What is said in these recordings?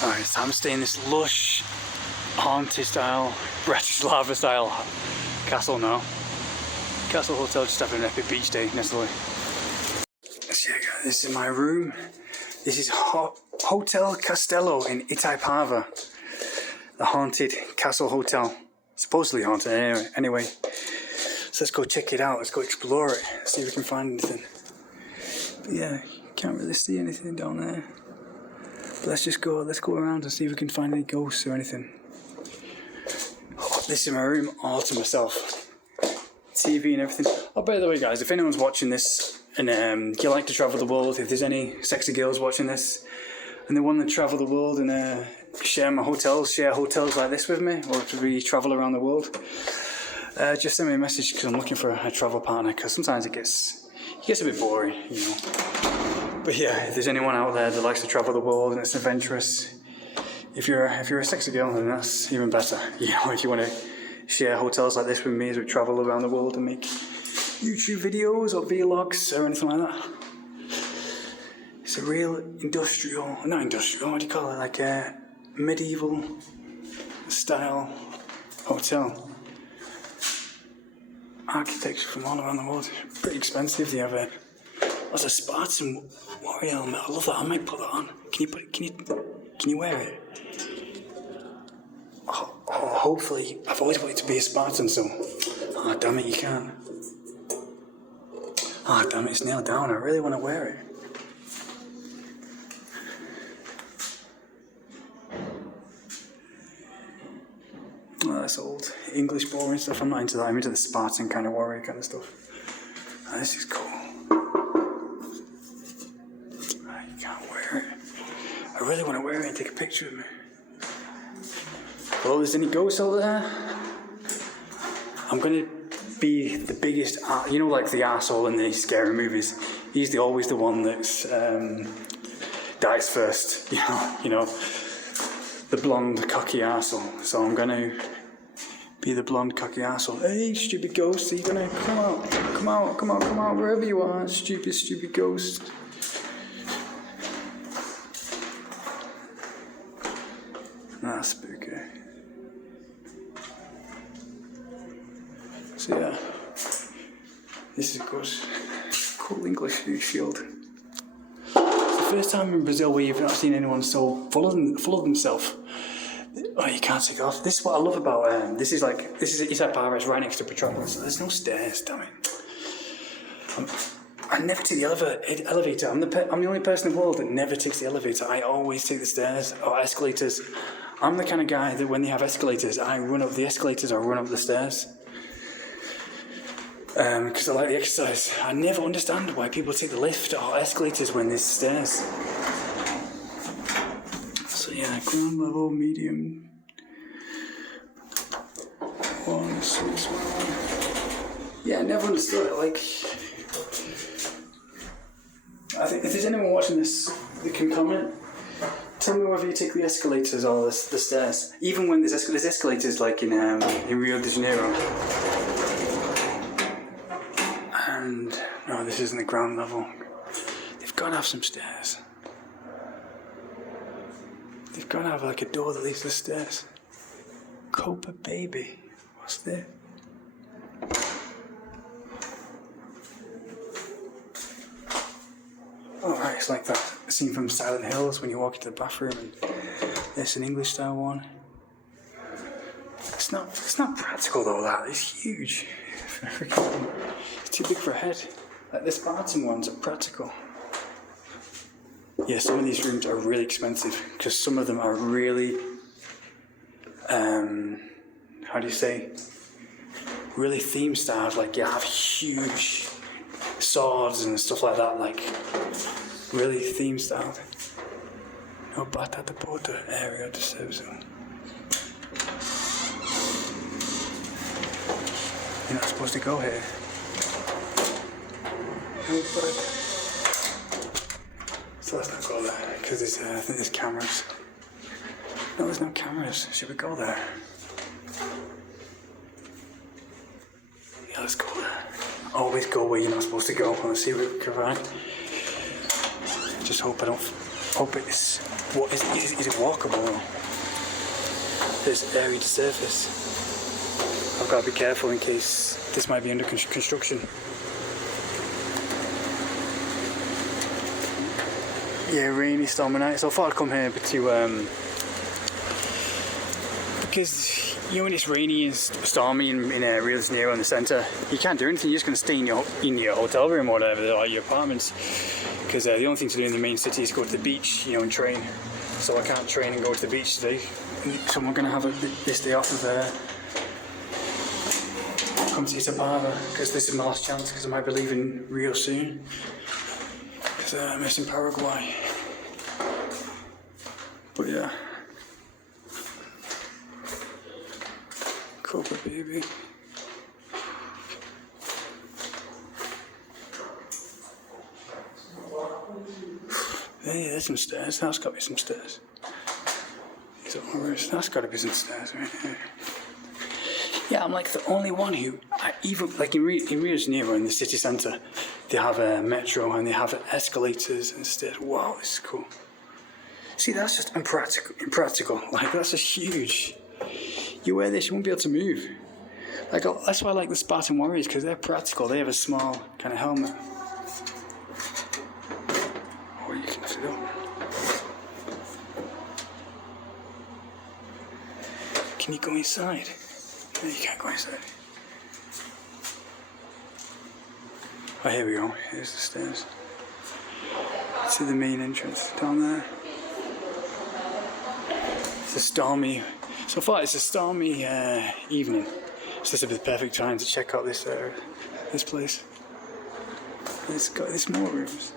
Alright, so I'm staying in this lush, haunted style, Bratislava style castle now. Castle hotel, just having an epic beach day, necessarily. So yeah, guys, this is my room. This is Hotel Castello in Itaipava. The haunted castle hotel. Supposedly haunted anyway. So let's go check it out, let's go explore it, see if we can find anything. But yeah, can't really see anything down there. But let's go around and see if we can find any ghosts or anything. Oh, this is my room all to myself. TV and everything. Oh, by the way guys, if anyone's watching this and you like to travel the world, if there's any sexy girls watching this and they want to travel the world and share hotels like this with me, or to we travel around the world, just send me a message because I'm looking for a travel partner, because sometimes it gets a bit boring, you know. But yeah, if there's anyone out there that likes to travel the world and it's adventurous, if you're a sexy girl, then that's even better. You know, if you want to share hotels like this with me as we travel around the world and make YouTube videos or vlogs or anything like that. It's a real not industrial, what do you call it? Like a medieval style hotel. Architecture from all around the world. Pretty expensive. They have there's a Spartan warrior helmet. I love that. I might put that on. Can you wear it? Oh, hopefully. I've always wanted to be a Spartan, so. Oh damn it, you can't. Oh damn it, it's nailed down. I really want to wear it. Oh, that's old English boring stuff. I'm not into that. I'm into the Spartan kind of warrior kind of stuff. Oh, this is cool. Oh, you can't wear it. I really want to wear it and take a picture of me. Well, there's any ghosts over there? I'm going to be the biggest, you know, like the arsehole in the scary movies. He's always the one that's dies first, you know. The blonde, cocky arsehole. So I'm going to be the blonde, cocky arsehole. Hey, stupid ghost, are you going to come out, wherever you are, stupid ghost. That's spooky. So yeah, this is good. Cool English shield. It's the first time in Brazil where you've not seen anyone so full of themselves. Oh, you can't take off. This is what I love about this is Itaipava. It's right next to Petropolis. There's no stairs, damn it. I never take the elevator. I'm the only person in the world that never takes the elevator. I always take the stairs or escalators. I'm the kind of guy that when they have escalators, I run up the escalators or run up the stairs. Because I like the exercise. I never understand why people take the lift or escalators when there's stairs. So yeah, ground level, medium. 1, 6, 1. Yeah, I never understood it. Like, I think if there's anyone watching this that can comment, tell me whether you take the escalators or the stairs. Even when there's escalators, like in Rio de Janeiro. And no, this isn't the ground level. They've got to have some stairs. They've got to have like a door that leads to the stairs. Copa baby. What's there? Alright, it's like that scene from Silent Hills when you walk into the bathroom and there's an English style one. It's not practical though, that. It's huge. It's too big for a head. Like the Spartan ones are practical. Yeah, some of these rooms are really expensive because some of them are really, how do you say, really theme styled. Like you have huge swords and stuff like that, like really theme styled. No batata porta area de service. You're not supposed to go here. No, but so let's not go there because I think there's cameras. No, there's no cameras. Should we go there? Yeah, let's go there. Always go where you're not supposed to go. Let's see what we can find. Just hope I don't hope it's, what is it walkable? There's area to surface. I've got to be careful in case this might be under construction. Yeah, rainy, stormy night. So I thought I'd come here to because you know when it's rainy and stormy in Rio de Janeiro in the centre, you can't do anything. You're just going to stay in your hotel room or whatever, or your apartments. Because the only thing to do in the main city is go to the beach, you know, and train. So I can't train and go to the beach today. So I'm going to have this day off of come to Itaipava, because this is my last chance, because I might be leaving Rio soon. Because I'm missing Paraguay. But yeah. Copa baby. Hey, there's some stairs. That's got to be some stairs. That's got to be some stairs right here. Yeah, I'm like the only one who, even like in Rio de Janeiro in the city centre, they have a metro and they have escalators and stairs. Wow, this is cool. See, that's just impractical. Like, that's just huge. You wear this, you won't be able to move. Like, that's why I like the Spartan Warriors, because they're practical. They have a small kind of helmet. Or you can lift it up. Can you go inside? No, you can't go inside. Oh, here we go. Here's the stairs. To the main entrance down there. It's a stormy. So far, it's a stormy evening. So this would be the perfect time to check out this place. It's got these more rooms.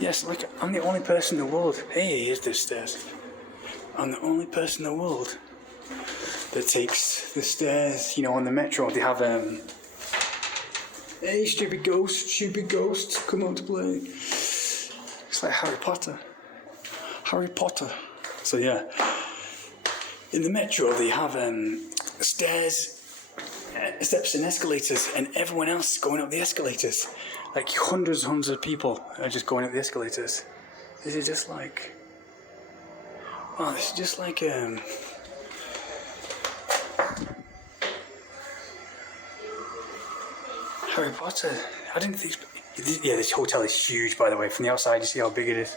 Yes, like I'm the only person in the world. Hey, here's the stairs. I'm the only person in the world that takes the stairs. You know, on the metro, they have hey, stupid ghost, come on to play. It's like Harry Potter. So yeah, in the metro they have stairs, steps and escalators, and everyone else is going up the escalators. Like hundreds of people are just going up the escalators. This is just like, wow, this is just like Harry Potter. I didn't think. Yeah, this hotel is huge, by the way. From the outside, you see how big it is.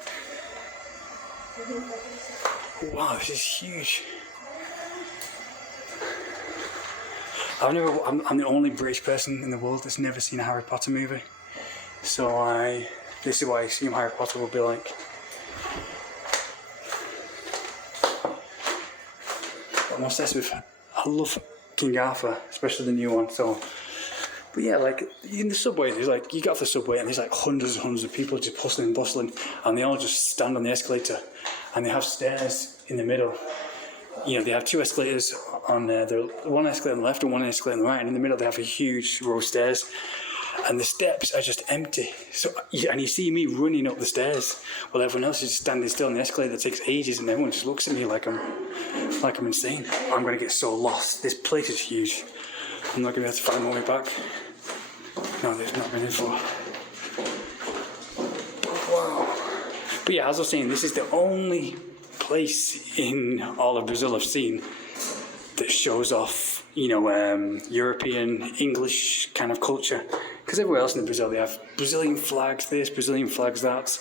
Wow, this is huge. I'm the only British person in the world that's never seen a Harry Potter movie. So this is what I assume Harry Potter will be like. I'm obsessed with. I love King Arthur, especially the new one. So. But yeah, like in the subway, there's like, you get off the subway and there's like hundreds of people just hustling and bustling, and they all just stand on the escalator, and they have stairs in the middle. You know, they have two escalators on there, one escalator on the left and one escalator on the right, and in the middle they have a huge row of stairs, and the steps are just empty. So, and you see me running up the stairs, while everyone else is just standing still on the escalator that takes ages, and everyone just looks at me like I'm insane. I'm gonna get so lost. This place is huge. I'm not gonna be able to find my way back. No, they've not been in for. Wow. But yeah, as I was saying, this is the only place in all of Brazil I've seen that shows off, you know, European, English kind of culture. Because everywhere else in Brazil, they have Brazilian flags this, Brazilian flags that.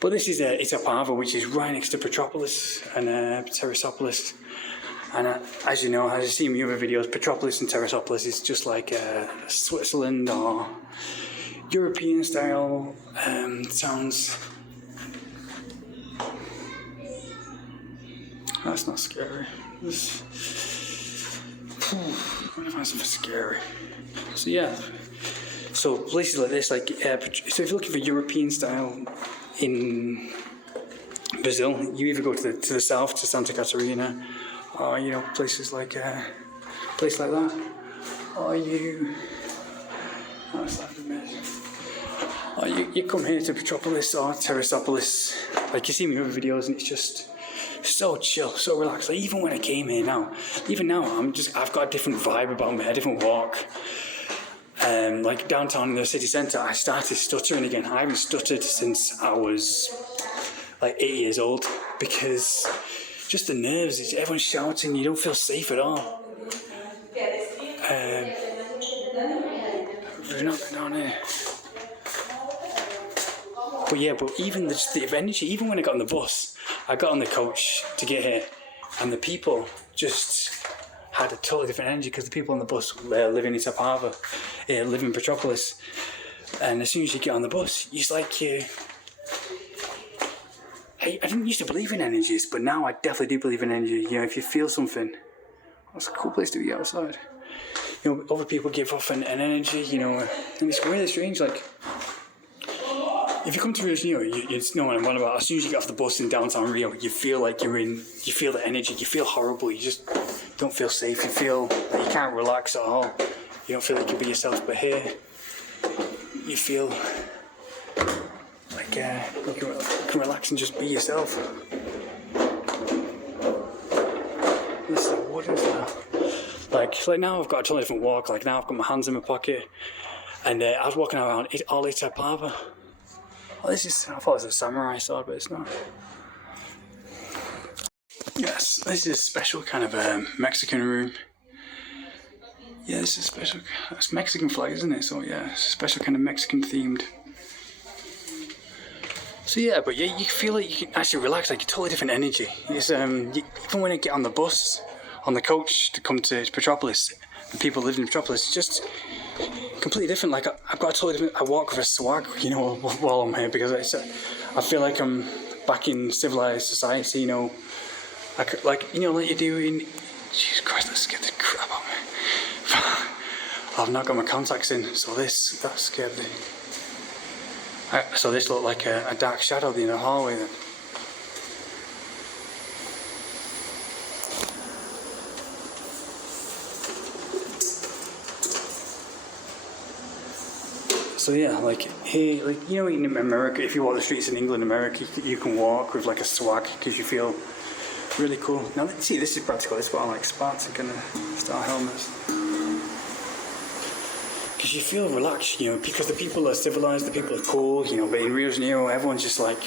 But this is Itaipava, which is right next to Petropolis and Teresópolis. And as you know, as you've seen in my other videos, Petropolis and Teresópolis is just like Switzerland or European style towns. That's not scary. I'm gonna find something scary. So yeah, so places like this, like so if you're looking for European style in Brazil, you either go to the south to Santa Catarina, or you know places like place like that, or you. Oh, it's like a mess. Or you come here to Petropolis or Teresópolis, like you see me in other videos, and it's just so chill, so relaxed. Like even when I came here now, I've got a different vibe about me, a different walk. Like downtown in the city centre, I started stuttering again. I haven't stuttered since I was like 8 years old, because just the nerves, everyone's shouting, you don't feel safe at all. We're not going down here. But yeah, but even the energy, even when I got on the bus, I got on the coach to get here, and the people just had a totally different energy, because the people on the bus live in itaipava, live in Petropolis, and as soon as you get on the bus, it's like I didn't used to believe in energies, but now I definitely do believe in energy. You know, if you feel something, that's a cool place to be outside. You know, other people give off an energy, you know, and it's really strange. Like, if you come to Rio de Janeiro, it's no one about. As soon as you get off the bus in downtown Rio, you feel like you feel the energy, you feel horrible, you just don't feel safe, you feel that you can't relax at all, you don't feel like you can be yourself. But here, you feel like you can relax and just be yourself. What is that? Like now I've got a totally different walk. Like now I've got my hands in my pocket, and I was walking around all itaipava. Oh, I thought it was a samurai sword, but it's not. Yes, this is a special kind of Mexican room. Yeah, this is a special. It's Mexican flag, isn't it? So yeah, it's a special kind of Mexican themed. So yeah, but yeah, you feel like you can actually relax, like a totally different energy. It's even when I get on the bus, on the coach to come to Petropolis, and people live in Petropolis, it's just completely different. Like I've got a totally different. I walk with a swag, you know, while I'm here, because I feel like I'm back in civilized society. You know, like you know, like you do in. Jesus Christ, that scared the crap out of me. I've not got my contacts in, so that scared me. So this looked like a dark shadow in the hallway then. So yeah, like here, like you know, in America, if you walk the streets in England, America, you can walk with like a swag because you feel really cool. Now, see, this is practical. This is what I like, Spartan kind of style helmets. Because you feel relaxed, you know, because the people are civilized, the people are cool, you know. But in Rio de Janeiro, everyone's just like,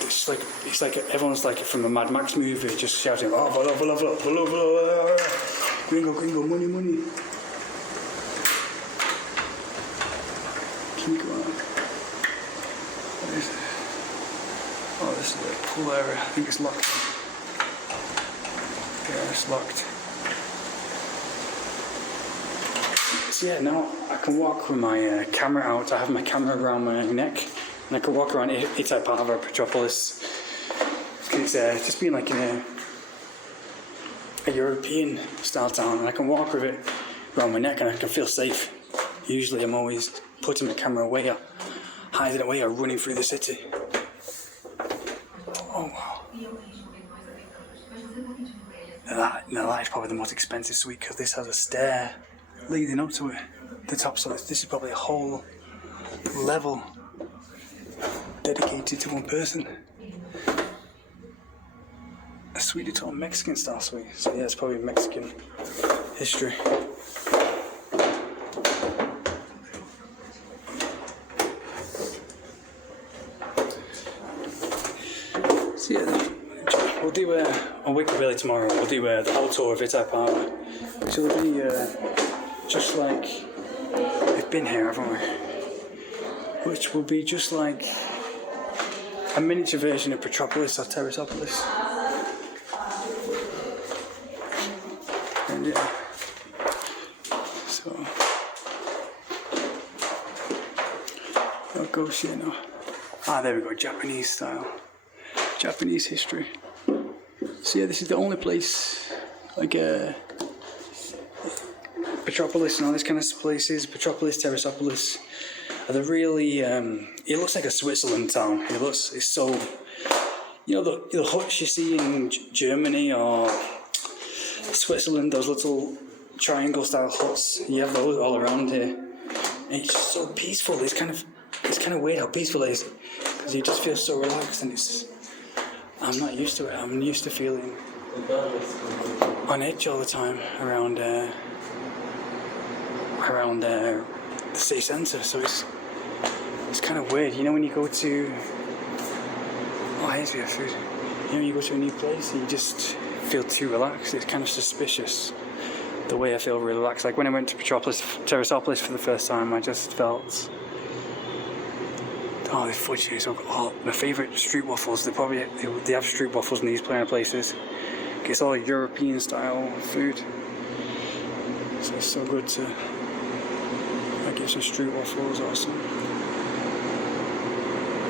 it's like everyone's like from a Mad Max movie, just shouting, oh, vola, vola, vola, vola, vola, gringo, gringo, money, money. Can you go on? What is it? Oh, this is the pool area. I think it's locked. Yeah, it's locked. So yeah, now I can walk with my camera out. I have my camera around my neck, and I can walk around Itaipava, Petropolis. It's just being like in a European style town, and I can walk with it around my neck, and I can feel safe. Usually I'm always putting my camera away, or hiding away, or running through the city. Oh wow. Now that is probably the most expensive suite, because this has a stair leading up to it, the top. So this is probably a whole level dedicated to one person. A suite at all, Mexican style suite. So yeah, it's probably Mexican history. So yeah, we'll do on Wake Up Early tomorrow. We'll do the whole tour of Itaipava. So it'll be just like we've been here, haven't we? Which will be just like a miniature version of Petropolis or Terrasopolis. And yeah, so I'll go see now. Ah, there we go, Japanese style, Japanese history. So yeah, this is the only place like Petropolis and all these kind of places, Petropolis, Terrasopolis, are the really, it looks like a Switzerland town. It's so, you know, the huts you see in Germany or Switzerland, those little triangle style huts, you have those all around here. And it's just so peaceful. It's kind of weird how peaceful it is, because you just feel so relaxed, and I'm not used to it. I'm used to feeling on edge all the time around the city centre. So it's kind of weird, you know, when you go to, oh, here's weird food. You know, you go to a new place and you just feel too relaxed. It's kind of suspicious the way I feel really relaxed. Like when I went to Terrasopolis for the first time, I just felt, oh, the fudge here is so good. Oh, my favourite street waffles. They have street waffles in these kind of places. It's all European style food. So it's so good to get some street waffles or something.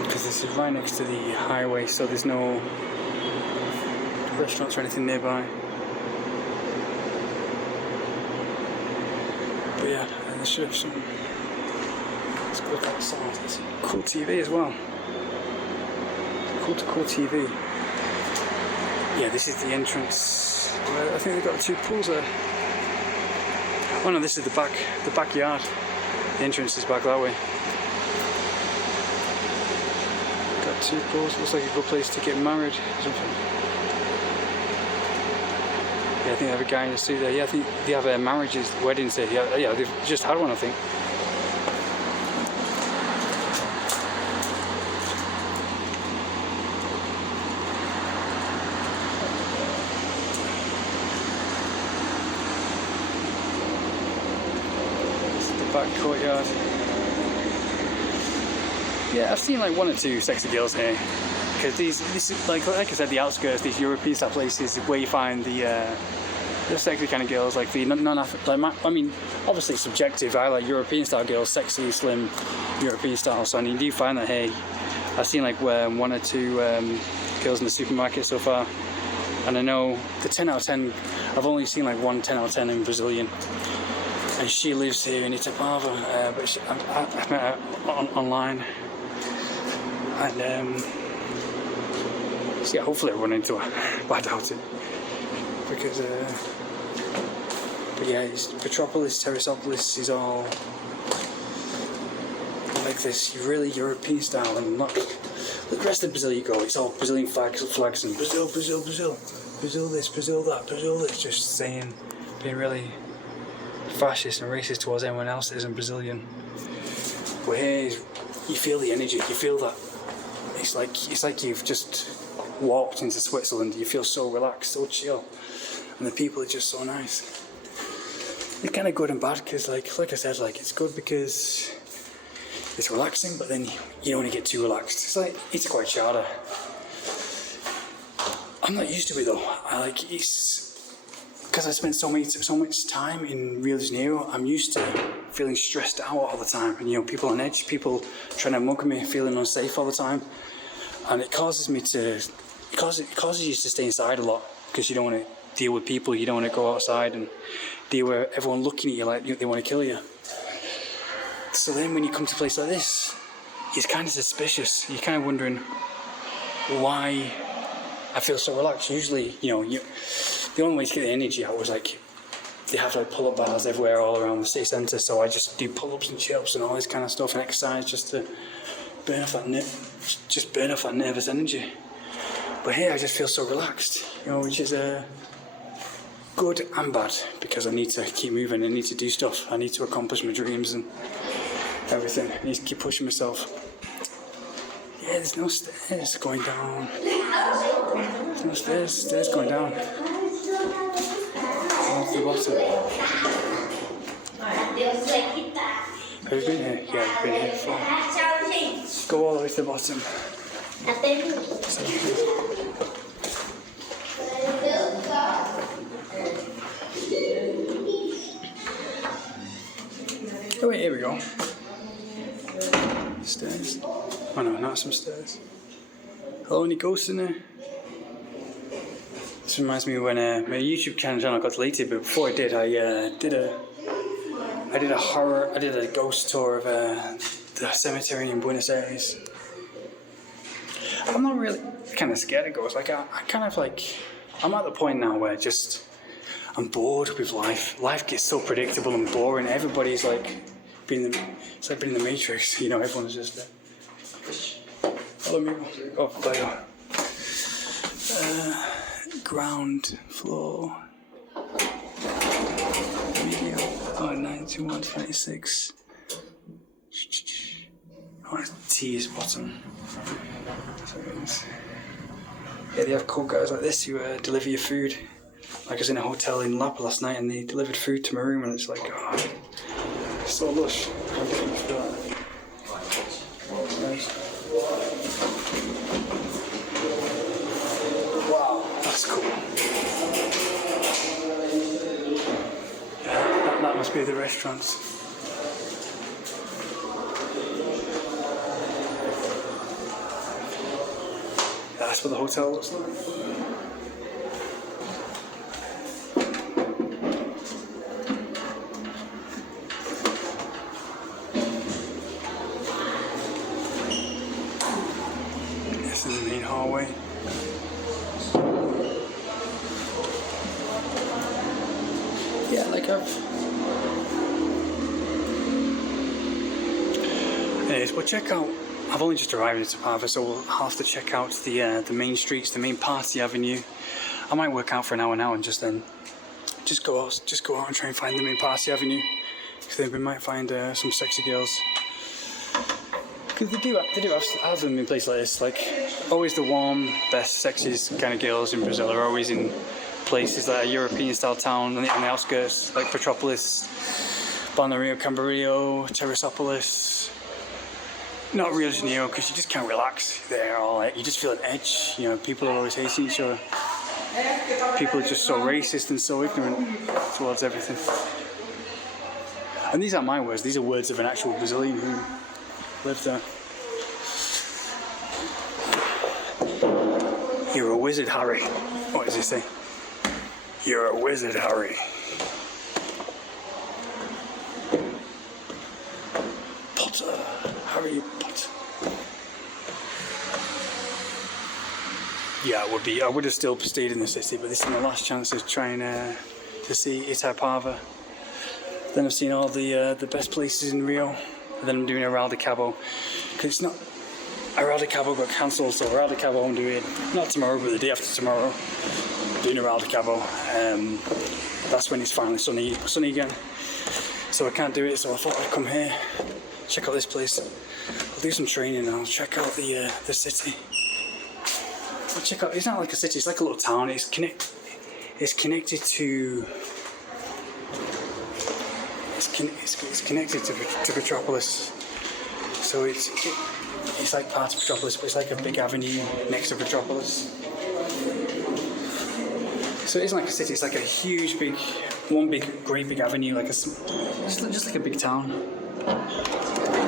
Because this is right next to the highway, so there's no restaurants or anything nearby. But yeah, they should have some. Let's go outside. There's a cool TV as well. Cool TV. Yeah, this is the entrance. I think they've got 2 pools there. Oh no, this is the backyard. The entrance is back that way. Got 2 pools. Looks like a good place to get married or something. Yeah, I think they have a guy in the suit there. Yeah, I think they have marriages, weddings there. Yeah, they've just had one, I think. Back courtyard. Yeah, I've seen like 1 or 2 sexy girls here. Because this is like I said, the outskirts, these European style places where you find the sexy kind of girls, like the I mean, obviously it's subjective. I like European style girls, sexy, slim, European style. So I mean, do you find that here? I've seen like 1 or 2 girls in the supermarket so far, and I know the 10 out of 10. I've only seen like 1 10 out of 10 in Brazilian. And she lives here in Itaipava, but I met her online, and so yeah, hopefully I run into her, but I doubt it, because but yeah, Terrasopolis is all like this really European style, and not the rest of Brazil you go, it's all Brazilian flags and Brazil this, Brazil that, Brazil this, just saying, being really fascist and racist towards anyone else that isn't Brazilian. But here, you feel the energy. You feel that it's like you've just walked into Switzerland. You feel so relaxed, so chill, and the people are just so nice. It's kind of good and bad because, like I said, like it's good because it's relaxing, but then you don't want to get too relaxed. It's like it's quite charter. I'm not used to it though. Because I spent so much time in Rio de Janeiro, I'm used to feeling stressed out all the time, and people on edge, people trying to mug me, feeling unsafe all the time, and it causes you to stay inside a lot because you don't want to deal with people, you don't want to go outside and deal with everyone looking at you like they want to kill you. So then when you come to a place like this, it's kind of suspicious. You're kind of wondering why I feel so relaxed. Usually, the only way to get the energy out was like they have like pull-up bars everywhere all around the city centre, so I just do pull-ups and chips and all this kind of stuff and exercise just to burn off that nervous energy. But here I just feel so relaxed, which is good and bad, because I need to keep moving, I need to do stuff, I need to accomplish my dreams and everything. I need to keep pushing myself. Yeah, there's no stairs going down. There's no stairs going down. To the bottom. Have you been here? Yeah, I've been here before. Go all the way to the bottom. Oh wait, here we go. Stairs. Oh no, not some stairs. Hello, any ghosts in there? This reminds me of when my YouTube channel got deleted, but before I did, I did a ghost tour of the cemetery in Buenos Aires. I'm not really kind of scared of ghosts. Like I kind of like, I'm at the point now where I'm bored with life. Life gets so predictable and boring. Everybody's like it's like being in the Matrix. Everyone's just there. Hello, amigo. Oh, there ground floor. Medium. Oh, 91, 26. Oh, T is bottom. So Yeah, they have cool guys like this who deliver your food. Like I was in a hotel in Lapa last night and they delivered food to my room and it's like, oh, it's so lush. I'm getting for that. Nice. Wow, that's cool. Yeah, that must be the restaurants. Yeah, that's what the hotel looks like. This is the main hallway. Yeah, like anyways, we'll check out. I've only just arrived in Itaipava, so we'll have to check out the main streets, the main party avenue. I might work out for an hour now and just go out and try and find the main party avenue, because then we might find some sexy girls. Because they do have them in places like this. Like always, the warm, best, sexiest kind of girls in Brazil are always in places like a European-style town on the outskirts, like Petropolis, Balneario Camboriú, Teresópolis. Not Rio de Janeiro, because you just can't relax there, or like you just feel an edge. You know, people are always hating each other. People are just so racist and so ignorant towards everything. And these aren't my words; these are words of an actual Brazilian who lived there. You're a wizard, Harry. What does he say? You're a wizard, Harry. Potter, Harry Potter. Yeah, I would have still stayed in the city, but this is my last chance of trying to see Itaipava. Then I've seen all the best places in Rio, and then I'm doing Arraial de Cabo, because it's not. Arraial de Cabo got cancelled, so Arraial de Cabo I'm doing not tomorrow, but the day after tomorrow. Doing Arraial de Cabo. That's when it's finally sunny again. So I can't do it, so I thought I'd come here, check out this place. I'll do some training and I'll check out the city. I'll check out. It's not like a city; it's like a little town. It's connected to. It's connected to Petropolis. So it's like part of Petropolis, but it's like a big avenue next to Petropolis. So it isn't like a city, it's like a huge, great big avenue, like just like a big town.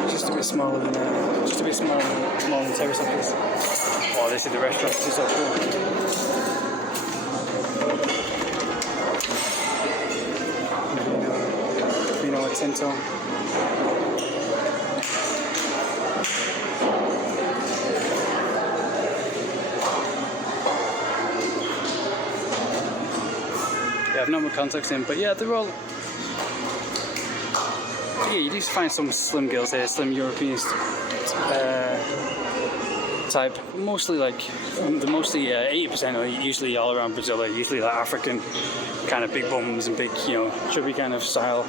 Just a bit smaller than Teresópolis. Oh, this is the restaurant, this is so cool. Vino Tinto. Yeah, I've no more contacts in, but yeah, they're all. Yeah, you do find some slim girls here, slim European type. Mostly 80% are usually all around Brazil. Are usually like African, kind of big bums and big, chubby kind of style.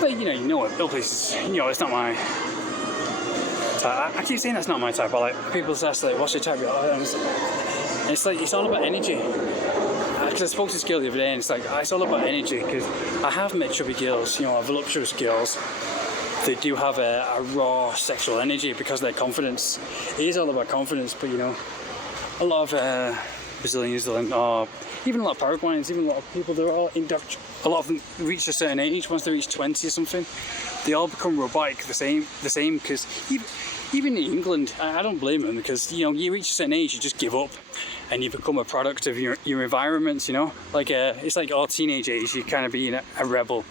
But you know what, little places. It's not my type. I keep saying that's not my type. People ask like, what's your type? It's like it's all about energy. Because I spoke to this girl the other day and it's all about energy, because I have met chubby girls, voluptuous girls. They do have a raw sexual energy because of their confidence. It is all about confidence, but a lot of Brazilians, even a lot of Paraguayans, even a lot of people, they're all a lot of them reach a certain age. Once they reach 20 or something, they all become robotic the same, because even in England, I don't blame them, because you reach a certain age, you just give up and you become a product of your environment. It's like all teenage age, you kind of being a rebel,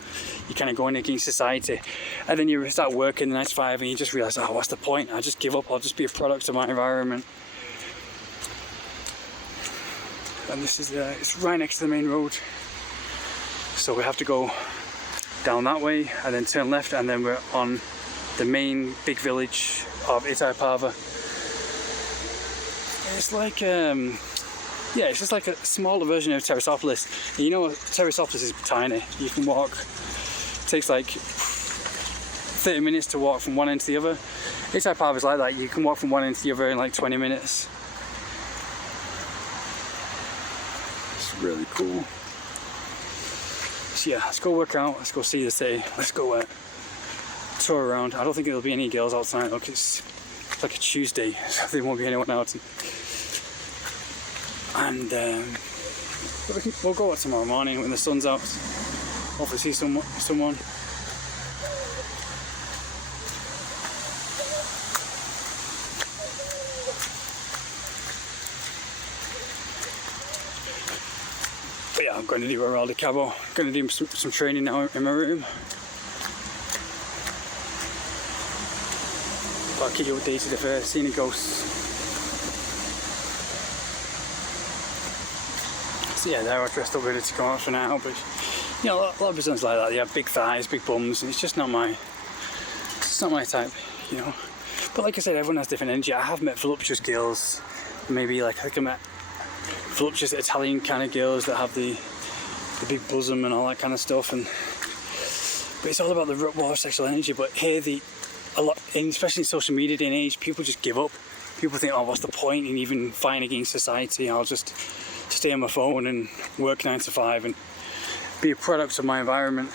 you kind of going against society, and then you start working the 9 to 5 and you just realize, oh, what's the point? I just give up, I'll just be a product of my environment. And this is it's right next to the main road, so we have to go down that way and then turn left, and then we're on the main big village of Itaipava. It's like it's just like a smaller version of Teresópolis. Teresópolis is tiny. You can walk, it takes like 30 minutes to walk from one end to the other. Itaipava is like that. You can walk from one end to the other in like 20 minutes. really cool. So yeah, let's go work out, let's go see the city, let's go tour around. I don't think there'll be any girls out tonight though, because it's like a Tuesday, so there won't be anyone out. And we'll go out tomorrow morning when the sun's out. Hopefully see someone. But yeah, I'm going to do a roll de cabo. I'm going to do some training now in my room. But I'll keep you updated if I see any ghosts. So yeah, they're all dressed up ready to come out for now. But you know, a lot of Brazilians like that. They have big thighs, big bums, and it's just not my type, you know. But like I said, everyone has different energy. I have met voluptuous girls, maybe like I think I met voluptuous Italian kind of girls that have the big bosom and all that kind of stuff. But it's all about the raw sexual energy. But here, especially in social media day and age, people just give up. People think, oh, what's the point in even fighting against society? I'll just stay on my phone and work 9 to 5 and be a product of my environment.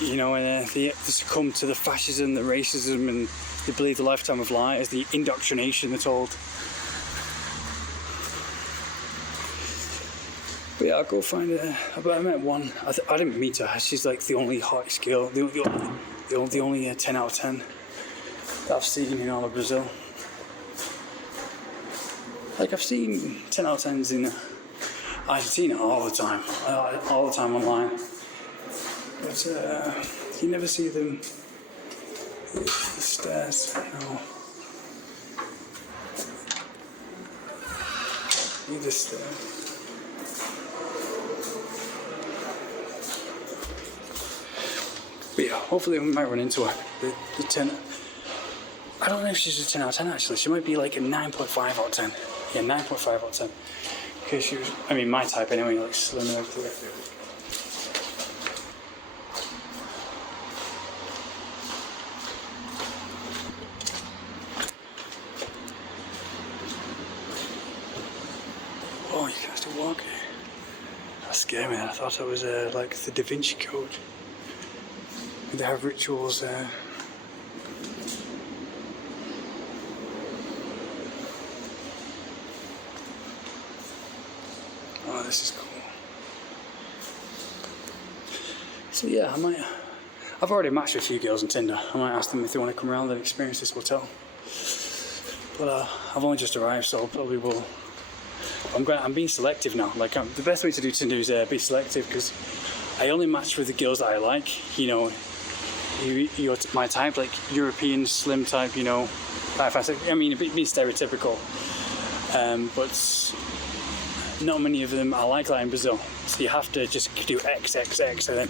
You know, and they succumb to the fascism, the racism, and they believe the lifetime of lies, the indoctrination they're told. But yeah, I'll go find her. But I met one. I didn't meet her. She's like the only hottest girl, the only 10 out of 10 that I've seen in all of Brazil. Like I've seen 10 out of 10s I've seen it all the time online. But you never see them. The stairs, no. You just But yeah, hopefully we might run into her. The 10. I don't know if she's a 10 out of 10 actually. She might be like a 9.5 out of 10. Yeah, 9.5 out of 10. Because she was, I mean, my type anyway, like slim and everything. Oh, you can still walk here. That scared me. I thought it was like the Da Vinci Code. They have rituals there. Oh, this is cool. So yeah, I've already matched with a few girls on Tinder. I might ask them if they want to come around and experience this hotel. But I've only just arrived, so I probably will. I'm being selective now. Like the best way to do Tinder is be selective, because I only match with the girls that I like. You know, you're my type, like European slim type. You know, I mean, a bit stereotypical, but not many of them are like that in Brazil. So you have to just do XXX and then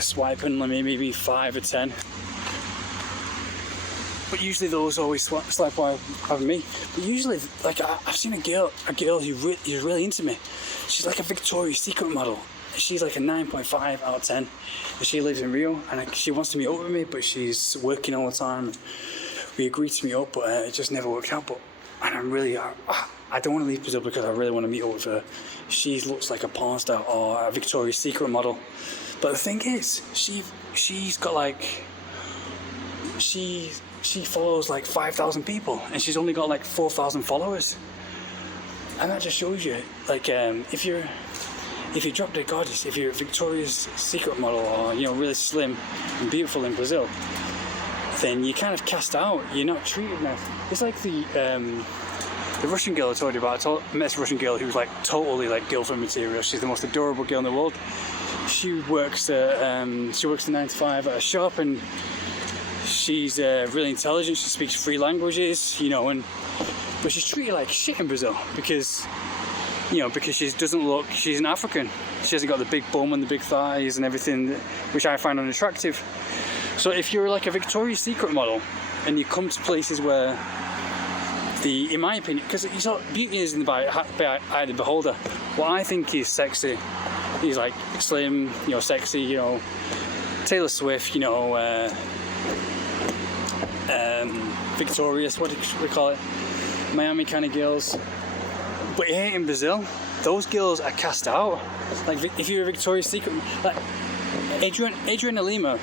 swipe and maybe 5 or 10. But usually those always swipe over me. But usually, like I've seen a girl who's really into me. She's like a Victoria's Secret model. She's like a 9.5 out of 10. And she lives in Rio, and she wants to meet up with me, but she's working all the time. We agreed to meet up, but it just never worked out. And I'm really, I don't want to leave Brazil because I really want to meet up with her. She looks like a porn star or a Victoria's Secret model. But the thing is, she's got like, she follows like 5,000 people, and she's only got like 4,000 followers. And that just shows you, like, if you're drop dead gorgeous, if you're a Victoria's Secret model or, you know, really slim and beautiful in Brazil, then you're kind of cast out. You're not treated nice. It's like the Russian girl I told you about. I met this Russian girl who was like totally like girlfriend material. She's the most adorable girl in the world. She works a 9 to 5 at a shop, and she's really intelligent. She speaks 3 languages, you know, but she's treated like shit in Brazil because she doesn't look. She's an African. She hasn't got the big bum and the big thighs and everything, which I find unattractive. So if you're like a Victoria's Secret model and you come to places where in my opinion, because beauty is in the eye of the beholder. What I think is sexy is like slim, you know, sexy, you know, Taylor Swift, you know, victorious, what do we call it? Miami kind of girls. But here in Brazil, those girls are cast out. Like if you're a Victoria's Secret, like Adriana Lima,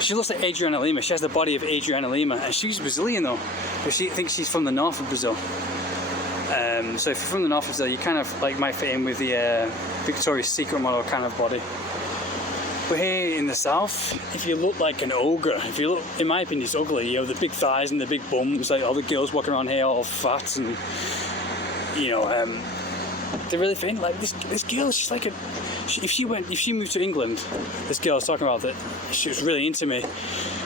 she looks like Adriana Lima. She has the body of Adriana Lima, and she's Brazilian though, but I think she's from the north of Brazil. So if you're from the north of Brazil, you kind of like might fit in with the Victoria's Secret model kind of body. But here in the south, if you look like an ogre, if you look, in my opinion, it's ugly. You know, the big thighs and the big bums, like all the girls walking around here all fat and, you know, they're really thin. Like this girl, she's like if she moved to England, this girl I was talking about that she was really into me.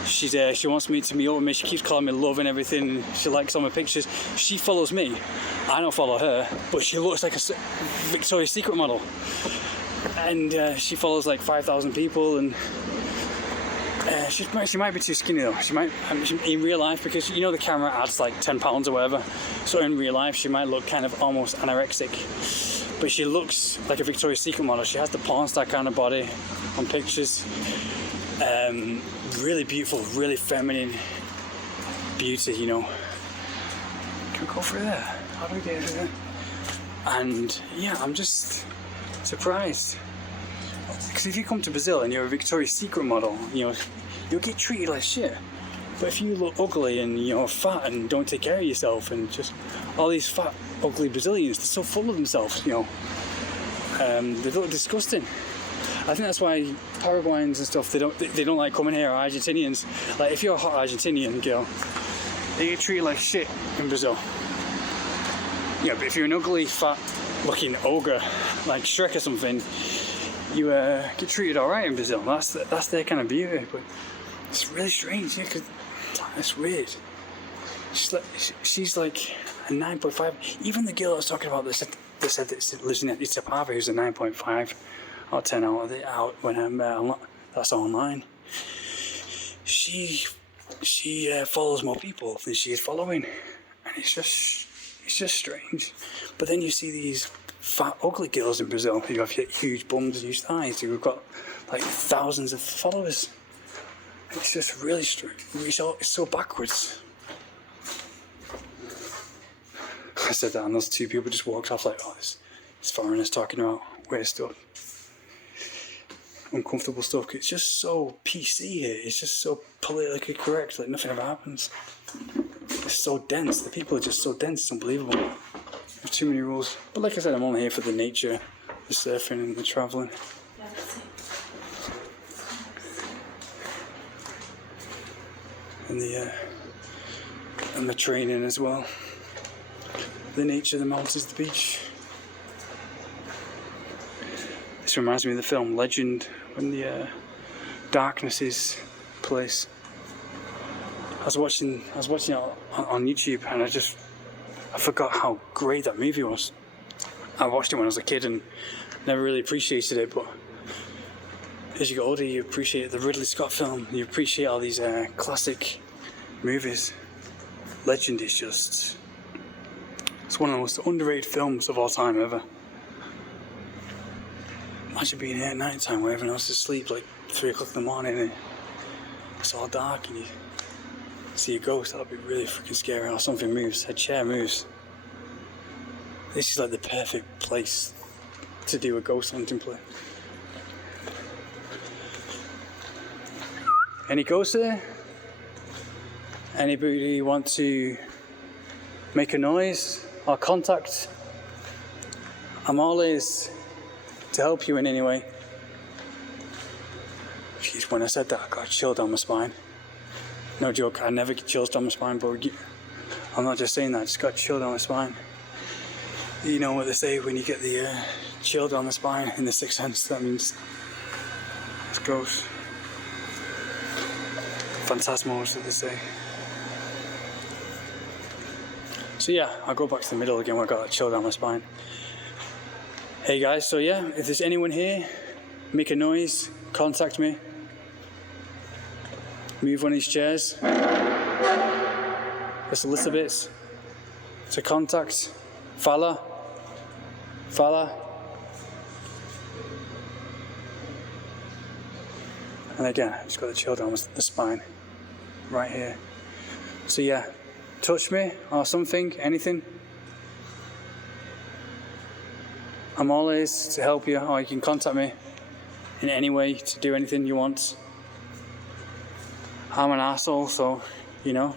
She wants me to meet up with me. She keeps calling me love and everything. She likes all my pictures. She follows me. I don't follow her, but she looks like a Victoria's Secret model. And she follows like 5,000 people, and she might be too skinny though. She might in real life, because you know the camera adds like 10 pounds or whatever. So in real life, she might look kind of almost anorexic, but she looks like a Victoria's Secret model. She has the porn star kind of body on pictures. Really beautiful, really feminine beauty, you know. Can we go through there? How do we get through there? And yeah, I'm just surprised. Because if you come to Brazil and you're a Victoria's Secret model, you know, you'll get treated like shit. But if you look ugly and you're fat and don't take care of yourself, and just all these fat, ugly Brazilians, they're so full of themselves, you know. They look disgusting. I think that's why Paraguayans and stuff, they don't like coming here, or Argentinians. Like if you're a hot Argentinian girl, they get treated like shit in Brazil. Yeah, but if you're an ugly, fat looking ogre like Shrek or something, you get treated alright in Brazil. That's their kind of beauty. But it's really strange, yeah, because it's weird. She's like a 9.5. Even the girl I was talking about that said that lives in Itaipava, who's a 9.5 or 10 out when I'm that's online. She follows more people than she is following, and it's just strange. But then you see these fat, ugly girls in Brazil who have huge bums and huge thighs, who've got like thousands of followers. It's just really strange. It's so backwards. I said that, and those two people just walked off like, oh, this foreigner's talking about weird stuff, uncomfortable stuff. It's just so PC here. It's just so politically correct. Like nothing ever happens. It's so dense. The people are just so dense. It's unbelievable. There's too many rules. But like I said, I'm only here for the nature, the surfing, and the traveling. And the training as well. The nature, the mountains, the beach. This reminds me of the film Legend, when the darkness is place. I was watching it on YouTube, and I forgot how great that movie was. I watched it when I was a kid and never really appreciated it, but as you get older, you appreciate the Ridley Scott film. You appreciate all these classic movies. Legend is it's one of the most underrated films of all time ever. Imagine being here at night time where everyone else is asleep, like 3 o'clock in the morning, and it's all dark and you see a ghost. That would be really freaking scary. Or something moves, a chair moves. This is like the perfect place to do a ghost hunting play. Any ghosts there? Anybody want to make a noise or contact? I'm always to help you in any way. Jeez, when I said that, I got a chill down my spine. No joke, I never get chills down my spine, but I'm not just saying that, I just got a chill down my spine. You know what they say when you get the chill down the spine in the Sixth Sense, that means it's ghosts. Phantasmals, that they say. So yeah, I'll go back to the middle again where I got that chill down my spine. Hey guys, so yeah, if there's anyone here, make a noise, contact me. Move one of these chairs. Just a little bit. To contact. Fala. And again, I just got the chill down the spine. Right here. So yeah, touch me or something, anything. I'm always to help you, or you can contact me in any way to do anything you want. I'm an asshole, so, you know.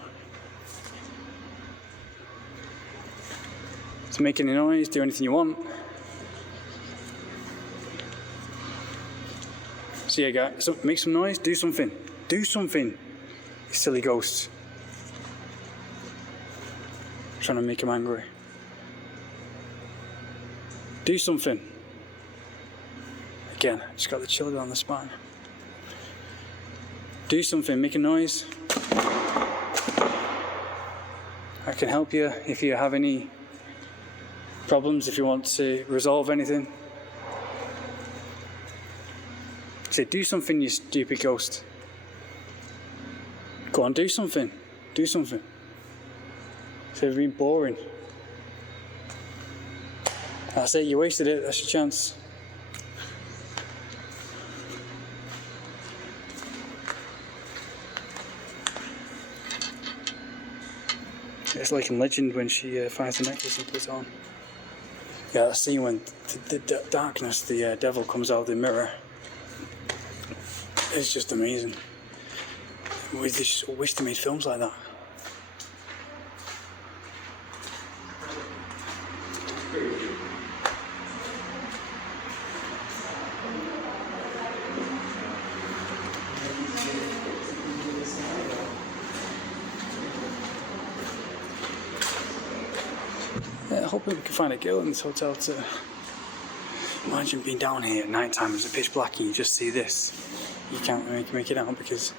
To make any noise, do anything you want. So yeah, guys, so make some noise, do something. Do something, you silly ghost. I'm trying to make him angry. Do something. Again, just got the chill down the spine. Do something, make a noise. I can help you if you have any problems, if you want to resolve anything. Say, do something, you stupid ghost. Go on, do something. Do something. So you've been boring. That's it, you wasted it, that's your chance. It's like in Legend when she finds the necklace and puts it on. Yeah, that scene when the darkness, the devil comes out of the mirror. It's just amazing. We just wish they made films like that. Yeah, hopefully we can find a girl in this hotel to... Imagine being down here at night time, it's pitch black and you just see this. You can't make it out because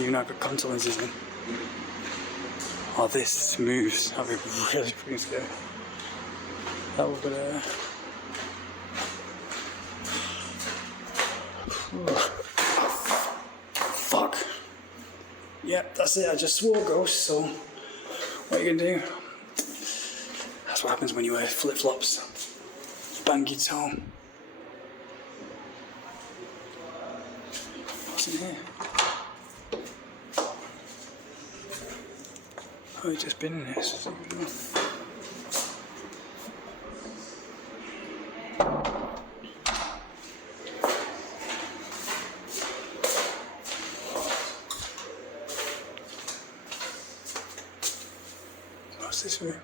you've not got contact lenses in. Oh, this moves. That'd be really freaking scary. That would be Fuck. Yep, that's it. I just swore ghost, so what are you gonna do? That's what happens when you wear flip-flops. Bang your toe. What's in here? Oh, he's just been in here. So what's this room?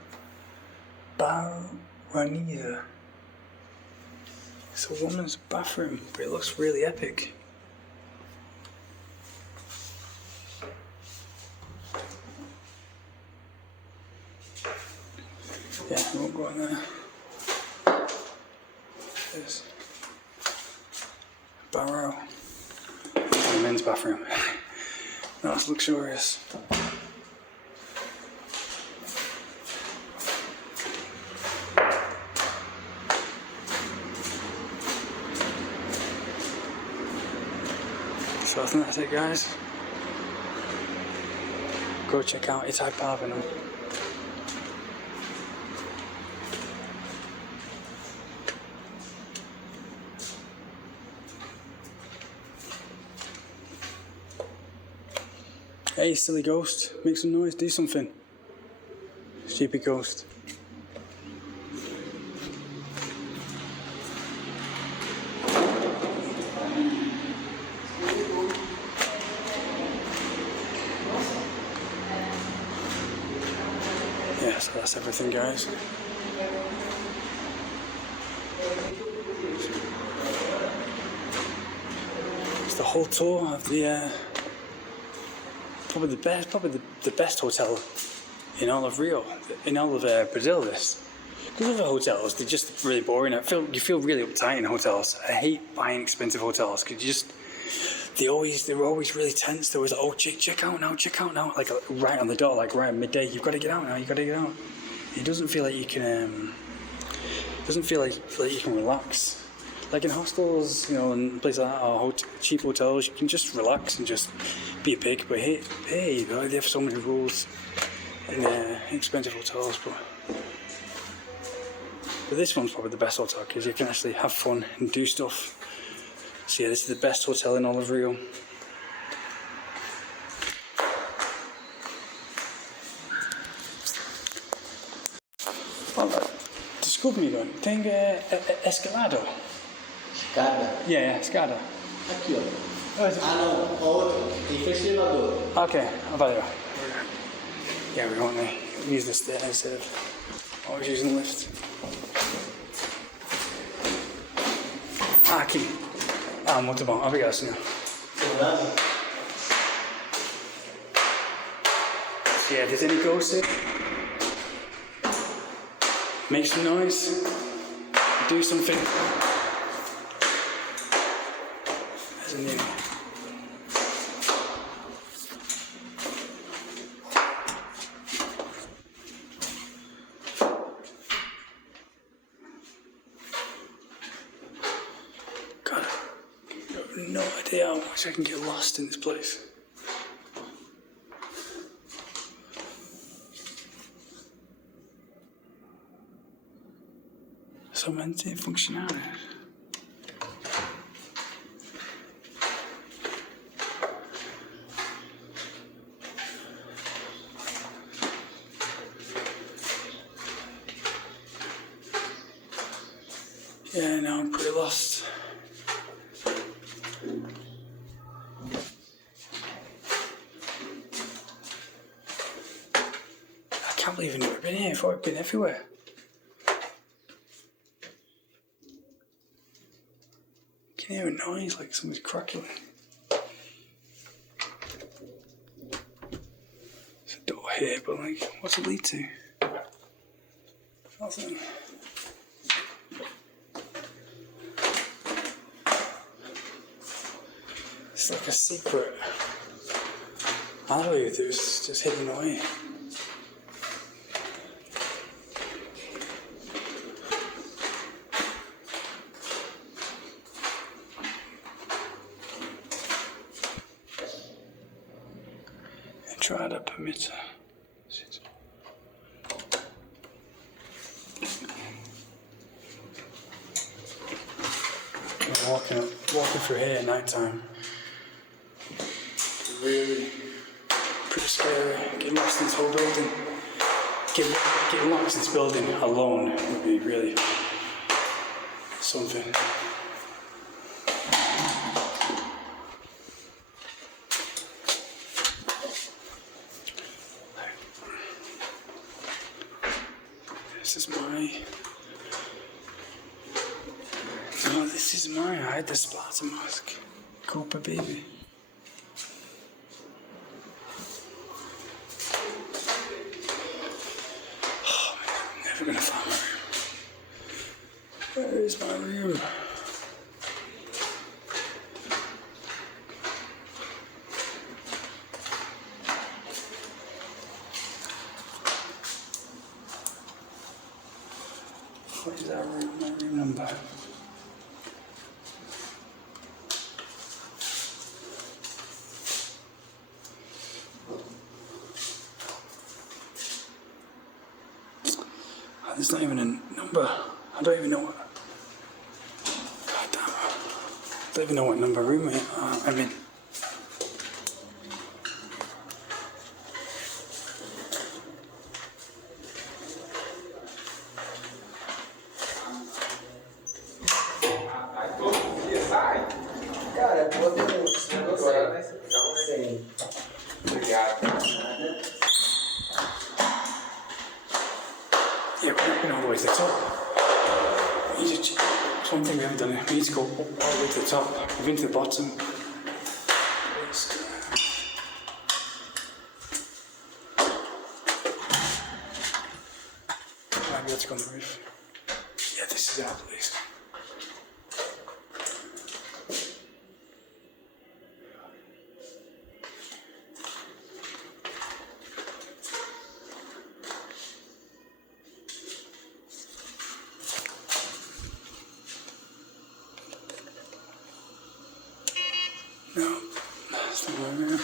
Baronisa. It's a woman's bathroom, but it looks really epic. Yeah, we won't go in there. There's a barrow. The men's bathroom. That's luxurious. So I think that's it, guys. Go check out Itaipava now. Hey, silly ghost, make some noise, do something. Stupid ghost. Yeah, so that's everything, guys. It's the whole tour of the probably the best hotel in all of Rio, in all of Brazil. This, because other hotels, they're just really boring. You feel really uptight in hotels. I hate buying expensive hotels because they were always really tense. They was like, oh, check out now, like right on the door, like right at midday. You've got to get out now. It doesn't feel like you can. Doesn't feel like you can relax. Like in hostels, you know, and places like that, or cheap hotels, you can just relax and just be a pig. But hey, they have so many rules in expensive hotels. But this one's probably the best hotel because you can actually have fun and do stuff. So yeah, this is the best hotel in all of Rio. Well, that Desculpe, amigo, tem escalado? Escada? Yeah, escada. Aqui, ó. Ah, não. A outra. Tem frente do elevador. Okay, valeu. Yeah, we won't use the stairs instead of always using the lift. Aqui. Muito bom. Obrigado, senhor. Yeah, does any ghost here? Make some noise. Do something. There's a new. God, I have no idea how much I can get lost in this place. Somente funzionare. Yeah, now I'm pretty lost. I can't believe I've never been here before. I've been everywhere. I can hear a noise like somebody's crackling. There's a door here, but like, what's it lead to? Nothing. It's like a secret alley that was just hidden away. Entrada permita. Walking through here at night time. Really pretty scary. Getting lost in this whole building. Getting lost in this building alone would be really something. This is mine. I had the splatter mask. Cooper baby. Oh man, I'm never gonna find my room. Where is my room? What is that room? My room number. There's not even a number. I don't even know what. God damn. I don't even know what number room I'm in. Cara, podemos agora, né? Sim. Obrigado. Yeah, we're not going all the way to the top. It's one thing we haven't done. We need to go all the way to the top. We've been to the bottom. Maybe let's go on the roof. Yeah, this is our place. No, that's not where I am.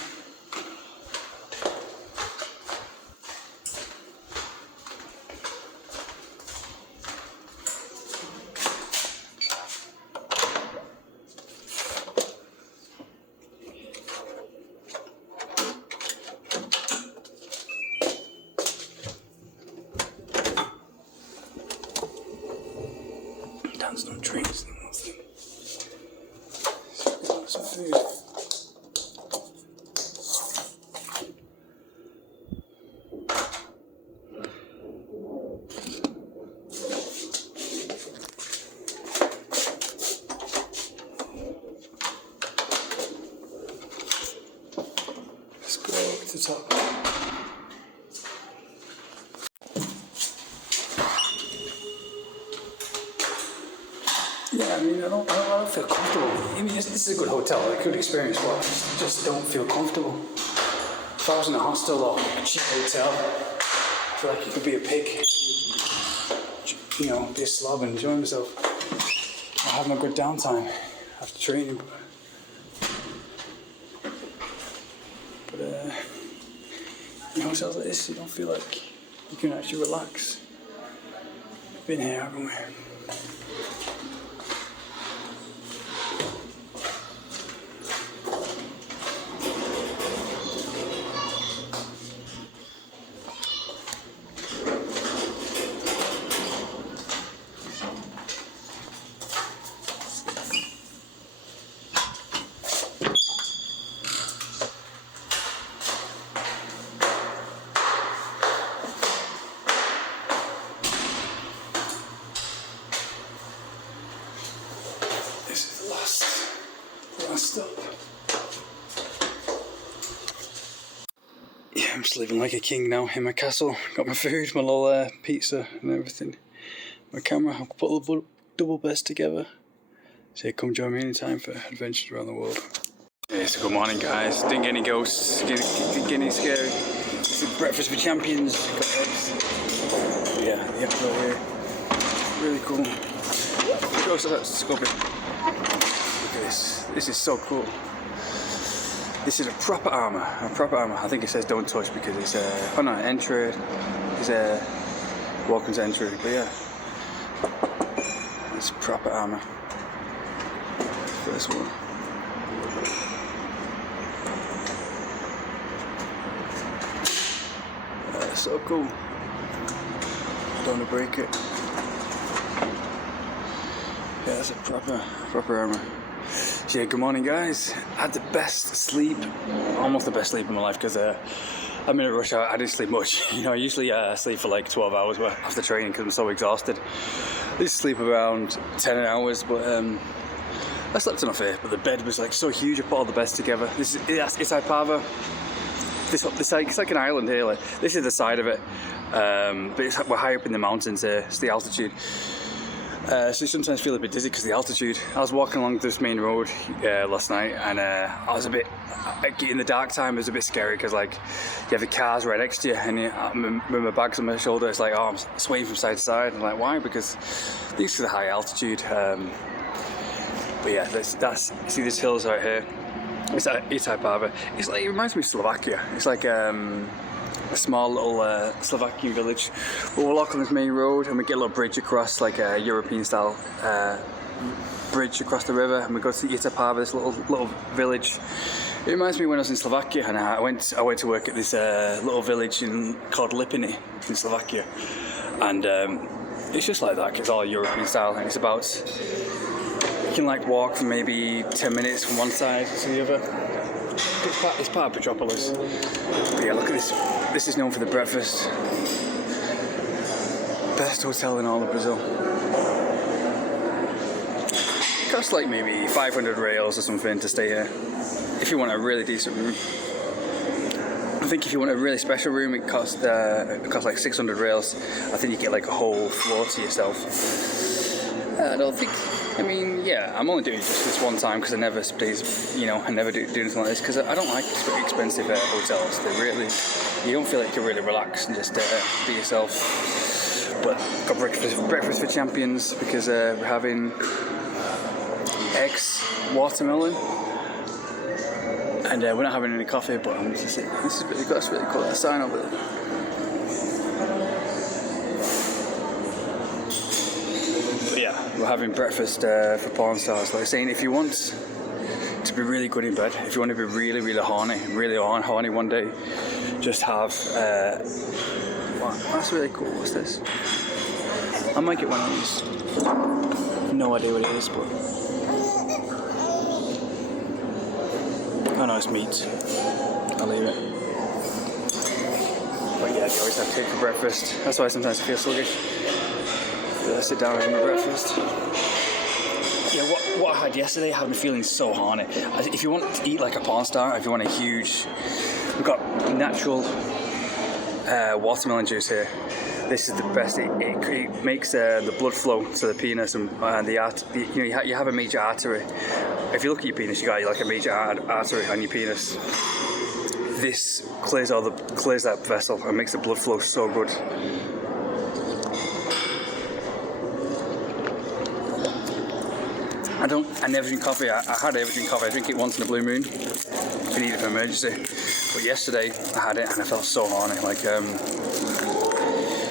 stands, no trains, no nothing. Some food. Let's go to the top. Yeah, I mean, I don't feel comfortable. I mean, this is a good hotel, a good experience, but I just don't feel comfortable. If I was in a hostel or a cheap hotel, I feel like it could be a pig. You know, be a slob and enjoy myself. I have my good downtime after training. But in hotels like this, you don't feel like you can actually relax. I've been here, haven't we? This is the last stop. Yeah, I'm just living like a king now in my castle. Got my food, my little pizza and everything. My camera, I'll put all the double beds together. So come join me anytime for adventures around the world. Yeah, so good morning guys. Didn't get any ghosts, didn't get any scary. This is breakfast for champions. Got eggs. Yeah, the apple over here. Really cool. Ghost of that scorpion. Look at this. This is so cool. This is a proper armour. I think it says don't touch because it's oh no, entry. It's welcome to entry. But yeah, it's proper armour. First one. So cool. Don't want to break it. Yeah, that's a proper armour. So yeah, good morning guys. I had the best sleep, almost the best sleep in my life because I'm in a rush hour. I didn't sleep much. You know, I usually sleep for like 12 hours after training because I'm so exhausted. I used to sleep around 10 hours, but I slept enough here. But the bed was like so huge. I put all the beds together. This is itaipava. It's like an island here. Like, this is the side of it, but we're high up in the mountains here. It's the altitude. So you sometimes feel a bit dizzy because of the altitude. I was walking along this main road last night and I was a bit, in the dark time it was a bit scary because like you have the cars right next to you and with my bags on my shoulder it's like, oh, I'm swaying from side to side. I'm like, why? Because these are the high altitude. But yeah, that's you see these hills right here. It's itaipava. It's like, it reminds me of Slovakia. It's like a small little Slovakian village. But we'll walk on this main road and we get a little bridge across, like a European style bridge across the river, and we go to Itaipava, this little village. It reminds me when I was in Slovakia and I went to work at this little village called Lipiny in Slovakia, and it's just like that. It's all European style, and it's about, you can like walk for maybe 10 minutes from one side to the other. It's part of Petropolis. But yeah, look at this. This is known for the breakfast. Best hotel in all of Brazil. It costs like maybe 500 reals or something to stay here. If you want a really decent room. I think if you want a really special room, it costs like 600 reals. I think you get like a whole floor to yourself. I don't think. I mean, yeah, I'm only doing it just this one time because I never do anything like this because I don't like expensive hotels. They really, you don't feel like you can really relax and just be yourself. But got breakfast for champions because we're having eggs, watermelon, and we're not having any coffee. But I'm just saying, this is really good. That's really cool. That sign over there. We're having breakfast for porn stars. Like saying, if you want to be really good in bed, if you want to be really, really horny one day, just have. Wow, that's really cool. What's this? I might get one of these. No idea what it is, but I know it's meat. I'll leave it. But yeah, I always have cake for breakfast. That's why sometimes I feel sluggish. But I sit down and have my breakfast. Yeah, what I had yesterday had me feeling so horny. If you want to eat like a porn star, if you want a huge, we've got natural watermelon juice here. This is the best. It makes the blood flow to the penis and you have a major artery. If you look at your penis, you got like a major artery on your penis. This clears that vessel and makes the blood flow so good. I never drink coffee. I hardly ever drink coffee. I drink it once in a blue moon if you need it for emergency. But yesterday I had it and I felt so horny.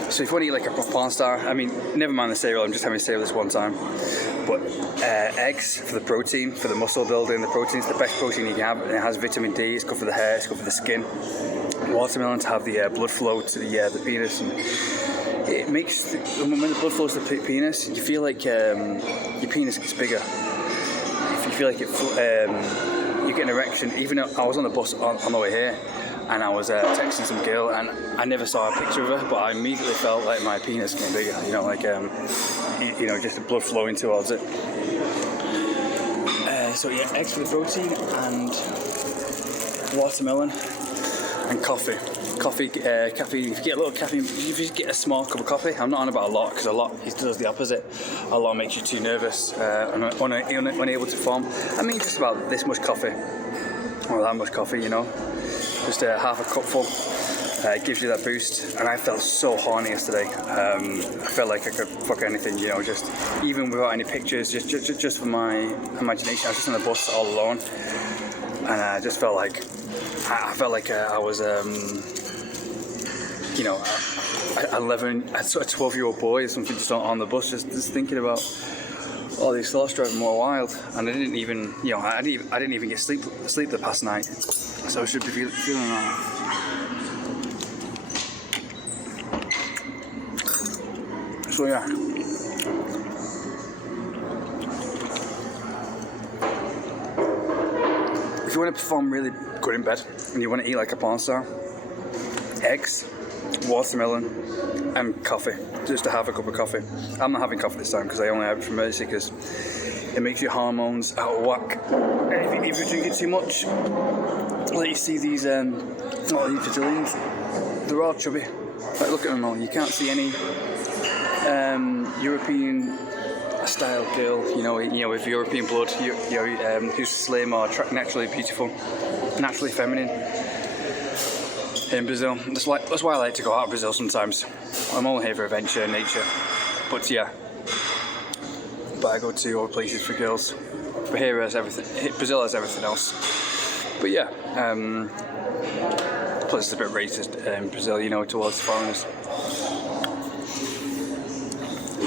So if you want to eat like a porn star, I mean, never mind the cereal. I'm just having cereal this one time. But eggs for the protein, for the muscle building. The protein's the best protein you can have. It has vitamin D. It's good for the hair. It's good for the skin. Watermelon to have the blood flow to the penis, and it makes when the blood flows to the penis, you feel like your penis gets bigger. If you feel like you get an erection. Even though I was on the bus on the way here, and I was texting some girl, and I never saw a picture of her, but I immediately felt like my penis getting bigger. Just the blood flowing towards it. So yeah, eggs for the protein and watermelon and coffee. Caffeine. If you get a little caffeine, if you just get a small cup of coffee, I'm not on about a lot because a lot it does the opposite. A lot makes you too nervous and unable to form. I mean, just about this much coffee or that much coffee, just half a cupful. It gives you that boost, and I felt so horny yesterday. I felt like I could fuck anything, just even without any pictures, just for my imagination. I was just on the bus all alone, and I just felt like I was, a 12-year-old boy or something, just on the bus, just thinking about all these thoughts driving more wild, and I didn't even, I didn't even get sleep the past night, so I should be feeling that. So yeah. If you want to perform really good in bed and you want to eat like a porn star, eggs, watermelon, and coffee. Just to have a cup of coffee. I'm not having coffee this time because I only have it for emergency because it makes your hormones out of whack. And if you drink it too much, like you see these Brazilians, they're all chubby. Like, look at them all. You can't see any European style girl, with European blood, who's slim or naturally beautiful, naturally feminine in Brazil. That's why I like to go out of Brazil sometimes. I'm all here for adventure and nature, but I go to other places for girls. But here is everything. Brazil has everything else. But yeah, plus it's a bit racist in Brazil, towards foreigners.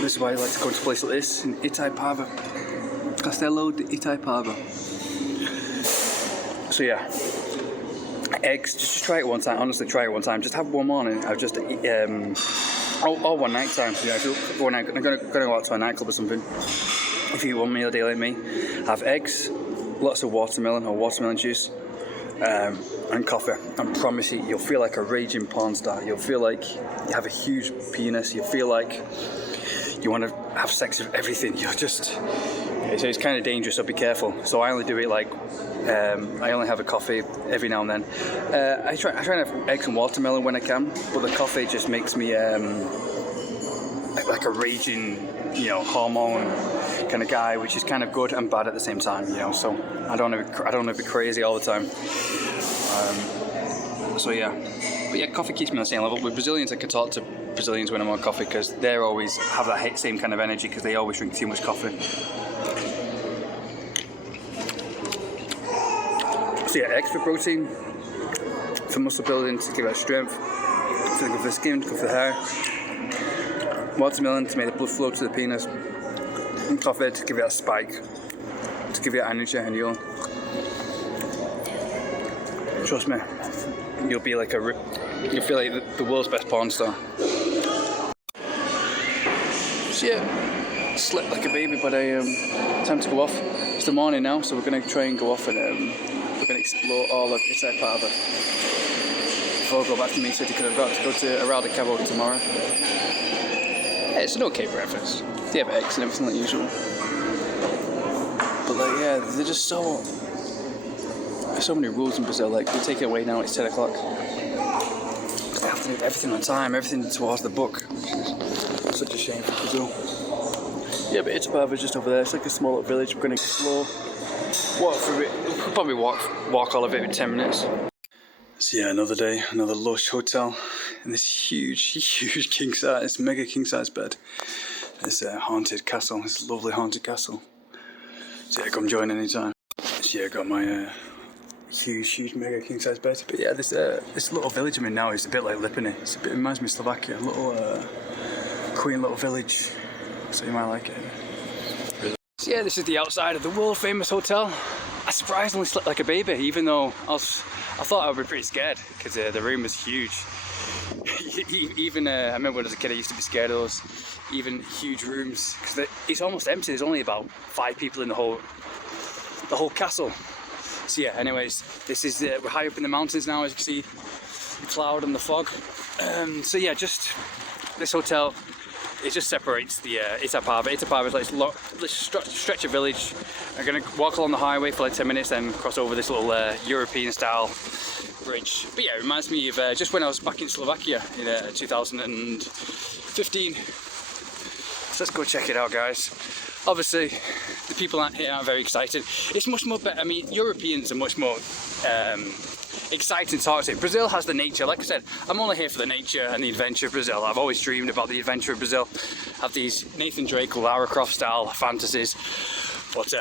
This is why I like to go to a place like this in Itaipava. Castelo de Itaipava. So yeah, eggs. Just try it one time. Honestly, try it one time. Just have one morning. I've just or one night time. If you're going out, I'm gonna go out to a nightclub or something. If you want a meal a day like me, have eggs, lots of watermelon or watermelon juice, and coffee. I promise you'll feel like a raging porn star. You'll feel like you have a huge penis. You'll feel like you want to have sex with everything. So it's kind of dangerous, so be careful. So I only do it I only have a coffee every now and then. I try to have eggs and watermelon when I can, but the coffee just makes me like a raging, hormone kind of guy, which is kind of good and bad at the same time, So I don't want to be crazy all the time. But yeah, coffee keeps me on the same level. With Brazilians, I can talk to Brazilians when I'm on coffee because they always have that same kind of energy because they always drink too much coffee. So yeah, eggs for protein, for muscle building, to give out strength, for the skin, good for the hair. Watermelon to make the blood flow to the penis. And coffee to give you that spike, to give you that energy and you'll, trust me, you'll be like you'll feel like the world's best porn star. So yeah, slept like a baby, but time to go off. It's the morning now, so we're going to try and go off and we're going to explore all of Itaipava before I go back to Main City, because I've got to go to Arada Cabo tomorrow. Yeah, it's an okay breakfast. They have eggs and everything like usual. But like, yeah, they're just there's so many rules in Brazil. Like, they take it away now, it's 10 o'clock. They have to do everything on time, everything towards the book. Which is such a shame for Brazil. Yeah, but Itaipava is just over there. It's like a small little village. We're going to explore, walk through it. We'll probably walk all of it in 10 minutes. So yeah, another day, another lush hotel, and this huge king size, mega king size bed. This haunted castle, this lovely haunted castle. So yeah, come join anytime. So yeah, I got my huge mega king size bed. But yeah, this little village I'm in now is a bit like Lipiny. It reminds me of Slovakia, a little quaint little village. So you might like it. So yeah, this is the outside of the world famous hotel. I surprisingly slept like a baby, even though I thought I would be pretty scared, because the room was huge. Even I remember when I was a kid, I used to be scared of those even huge rooms, because it's almost empty. There's only about 5 people in the whole castle. So yeah, anyways, this is we're high up in the mountains now, as you can see the cloud and the fog. So yeah, just this hotel, it just separates the Itaipava. Itaipava is like this stretch of village. I'm gonna walk along the highway for like 10 minutes, then cross over this little European style bridge. But yeah, it reminds me of just when I was back in Slovakia in 2015. So let's go check it out, guys. Obviously, the people out here aren't very excited. It's much more better. I mean, Europeans are much more exciting to talk to. Brazil has the nature. Like I said, I'm only here for the nature and the adventure of Brazil. I've always dreamed about the adventure of Brazil. I have these Nathan Drake, Lara Croft style fantasies. But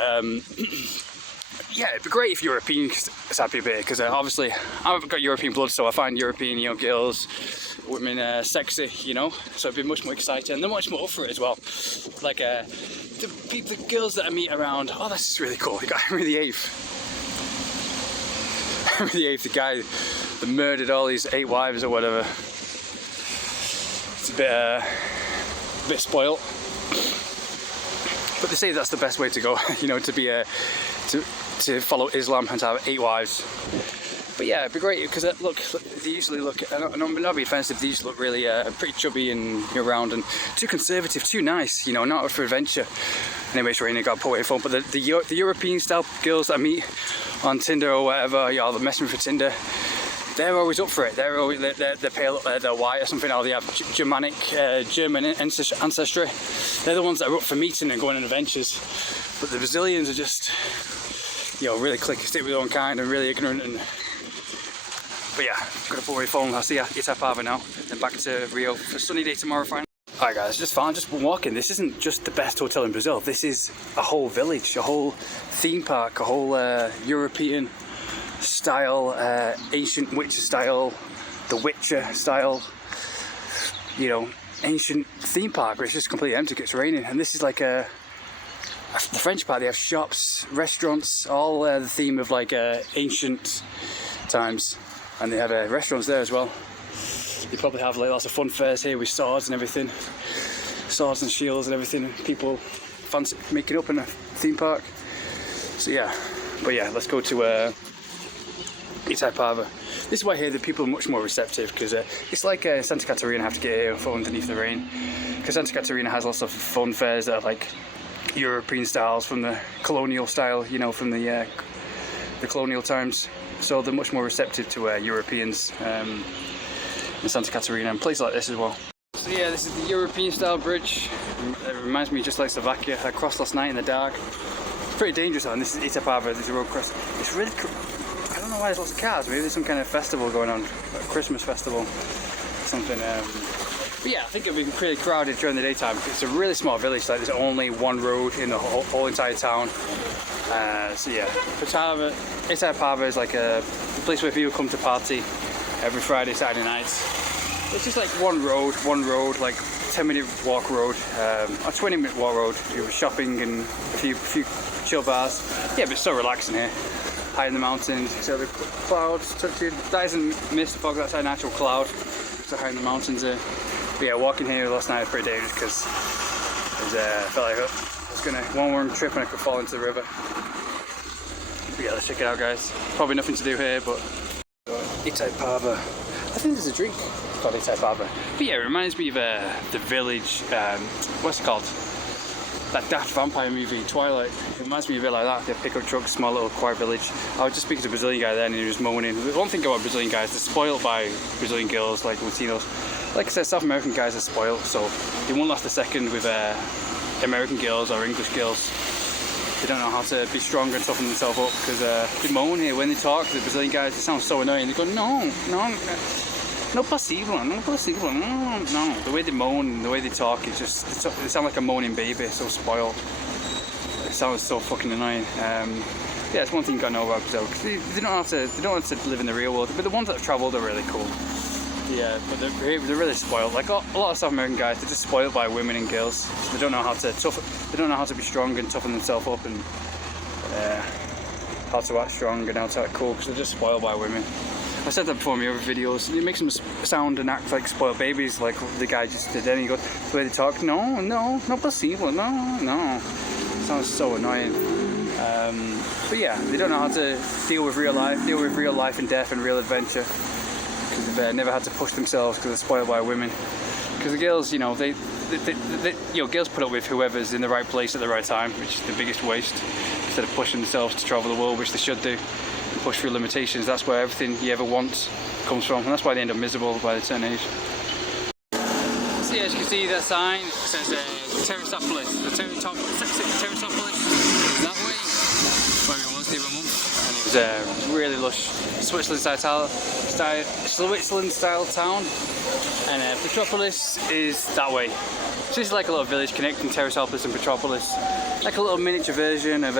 yeah, it'd be great if Europeans had people here, because obviously I've got European blood, so I find European, girls, women sexy, so it'd be much more exciting, and they're much more up for it as well. Like the girls that I meet around, oh, this is really cool. You got Henry VIII. Henry VIII, the guy that murdered all these 8 wives or whatever. It's a bit spoiled. But they say that's the best way to go, to be to follow Islam and to have 8 wives. But yeah, it'd be great, because look, they usually look, not be offensive, they usually look really pretty chubby and round, and too conservative, too nice, not up for adventure. Anyway, it's raining, got to put away phone. But the European style girls that I meet on Tinder or whatever, they're messing for Tinder, they're always up for it. They're pale, they're white or something, or they have German ancestry. They're the ones that are up for meeting and going on adventures. But the Brazilians are just, really clicky, stick with their own kind, and really ignorant. But yeah, I'm gonna put away phone. I'll see you at Itaipava now, then back to Rio for a sunny day tomorrow. Finally. Alright guys, just been walking. This isn't just the best hotel in Brazil. This is a whole village, a whole theme park, a whole European style, ancient Witcher style, the Witcher style, ancient theme park where it's just completely empty because it's raining. And this is like the French part. They have shops, restaurants, all the theme of like ancient times, and they have restaurants there as well. They probably have like lots of fun fairs here with swords and everything, swords and shields and everything. People fancy making up in a theme park. So yeah, but yeah, let's go to Itaipava. This is why here the people are much more receptive, because it's like Santa Catarina. Have to get here for underneath the rain, because Santa Catarina has lots of fun fairs that are like European styles, from the colonial style, from the colonial times. So they're much more receptive to Europeans in Santa Catarina and places like this as well. So yeah, this is the European style bridge. It reminds me just like Slovakia. I crossed last night in the dark. It's pretty dangerous, and this is Itaipava. This is a road cross. It's really, I don't know why there's lots of cars. Maybe there's some kind of festival going on, a Christmas festival, something. But yeah, I think it'll be pretty crowded during the daytime. It's a really small village. Like, there's only one road in the whole entire town. So yeah, Itaipava is like a place where people come to party every Friday, Saturday nights. It's just like one road, like 10-minute walk road, or 20-minute walk road. You have shopping and a few chill bars. Yeah, but it's so relaxing here. High in the mountains, you see the clouds touching. That isn't mist, fog, that's an actual cloud. So high in the mountains here. But yeah, walking here last night was pretty dangerous, because I felt like I was gonna one more trip and I could fall into the river. But yeah, let's check it out, guys. Probably nothing to do here, but itaipava. I think there's a drink called itaipava. But yeah, it reminds me of the village. What's it called? That daft vampire movie, Twilight. It reminds me a bit like that. They have pickup trucks, small little quiet village. I was just speaking to a Brazilian guy there and he was moaning. The one thing about Brazilian guys, they're spoiled by Brazilian girls, like Latinos. Like I said, South American guys are spoiled, so they won't last a second with American girls or English girls. They don't know how to be strong and toughen themselves up because they moan here when they talk. The Brazilian guys, they sound so annoying. They go, no possible, no possible, no. The way they moan, the way they talk, they sound like a moaning baby, so spoiled. It sounds so fucking annoying. Yeah, it's one thing you gotta know about Brazil, because they don't have to live in the real world, but the ones that have travelled are really cool. Yeah, but they're really spoiled. Like a lot of South American guys, they're just spoiled by women and girls. So they don't know how to be strong and toughen themselves up, and how to act strong and how to act cool, because they're just spoiled by women. I said that before in my other videos. It makes them sound and act like spoiled babies, like the guy just did. Then he goes, the way they talk, no possible, no. It sounds so annoying. But yeah, they don't know how to deal with real life and death and real adventure. Because they've never had to push themselves because they're spoiled by women. Because the girls, you know, girls put up with whoever's in the right place at the right time, which is the biggest waste. Instead of pushing themselves to travel the world, which they should do. Push through limitations. That's where everything you ever want comes from, and that's why they end up miserable by a certain age. So yeah, as you can see, that sign says Terrasopolis. The Terrasopolis is that way. Where we once live a month, and it was a really lush Switzerland-style town, and Petropolis is that way. So this is like a little village connecting Terrasopolis and Petropolis, like a little miniature version of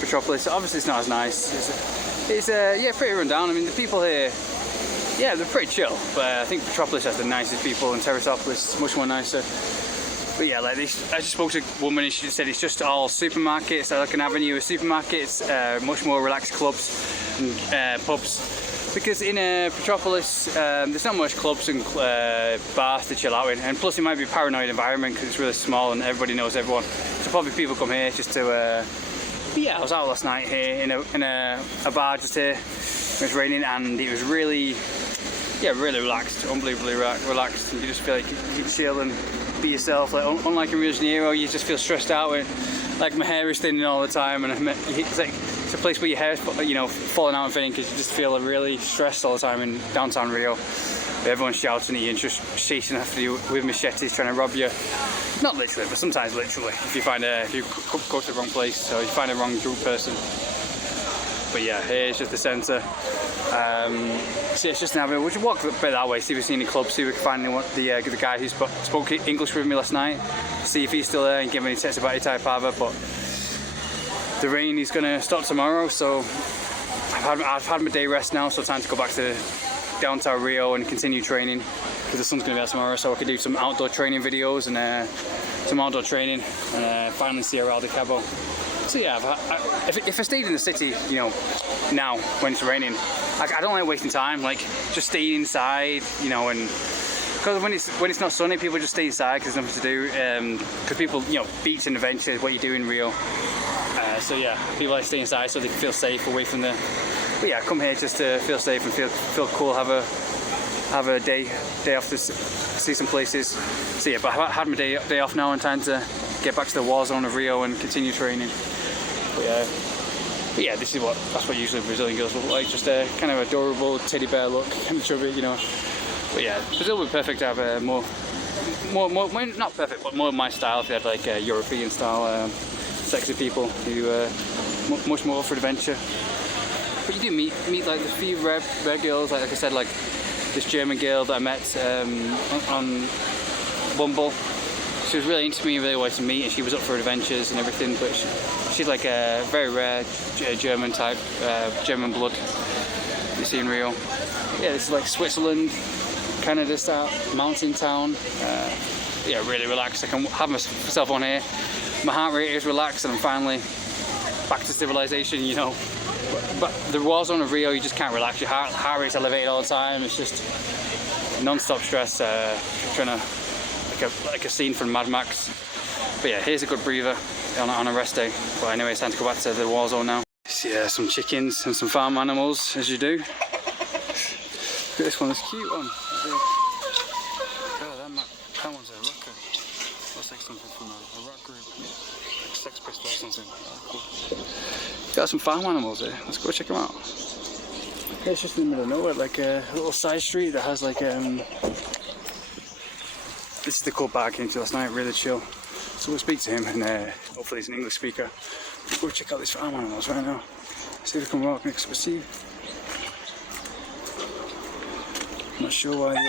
Petropolis. Obviously, it's not as nice. It's yeah, pretty run down. I mean, the people here, yeah, they're pretty chill. But I think Petropolis has the nicest people, and Terrasopolis is much more nicer. But yeah, like this, I just spoke to a woman and she said it's just all supermarkets, like an avenue of supermarkets, much more relaxed clubs and pubs. Because in Petropolis, there's not much clubs and bars to chill out in, and plus it might be a paranoid environment because it's really small and everybody knows everyone. So probably people come here just to. But yeah, I was out last night here in a bar just here. It was raining and it was really relaxed, unbelievably relaxed. And you just feel like you can chill and be yourself. Like unlike in Rio de Janeiro, you just feel stressed out and like my hair is thinning all the time, and it's a place where your hair's falling out and thinning because you just feel really stressed all the time in downtown Rio. Everyone's shouting at you and just chasing after you with machetes trying to rob you. Not literally, but sometimes literally. If you go to the wrong place or you find the wrong drunk person. But yeah, here's just the centre. So yeah, it's just an avenue. We'll just walk a bit that way, see if we see any clubs, see if we can find the guy who spoke English with me last night, see if he's still there and give me any tips about Itaipava. But the rain is going to stop tomorrow, so I've had my day rest now, so time to go back to downtown Rio and continue training because the sun's going to be out tomorrow, so I could do some outdoor training videos and finally see Real de Cabo. So yeah, if I stayed in the city, now when it's raining, I don't like wasting time. Like just stay inside, and because when it's not sunny, people just stay inside because there's nothing to do. Because people, beach and adventure is what you do in Rio. So yeah, people like to stay inside so they can feel safe away from the. But yeah, come here just to feel safe and feel cool. Have a day off to see some places. So yeah, but I've had my day off now and time to get back to the war zone of Rio and continue training. But yeah, that's what usually Brazilian girls look like. Just a kind of adorable teddy bear look, kind of chubby, But yeah, Brazil would be perfect to have more, not perfect, but more of my style. If they had like European style, sexy people who much more for adventure. But you do meet like the few rare girls, like I said, like this German girl that I met on Bumble. She was really into me, really wanted to meet, and she was up for adventures and everything. But she's like a very rare German type, German blood you see in Rio. Yeah, this is like Switzerland, Canada style, mountain town. Yeah, really relaxed. I can have myself on here. My heart rate is relaxed, and I'm finally back to civilization, But the war zone of Rio, you just can't relax. Your heart rate's elevated all the time. It's just non-stop stress. Trying to like a scene from Mad Max. But yeah, here's a good breather on a rest day. But anyway, it's time to go back to the war zone now. So yeah, some chickens and some farm animals, as you do. Look at this one, this cute one. God, that one's a rocker. Looks like something from a rock group. Like Sex Pistols or something. Oh, cool. Got some farm animals here. Let's go check them out. Yeah, it's just in the middle of nowhere, like a little side street that has like this is the cool bar I came to last night, really chill. So we'll speak to him and hopefully he's an English speaker. We'll go check out these farm animals right now. See if we can walk next to a sea. I'm not sure why they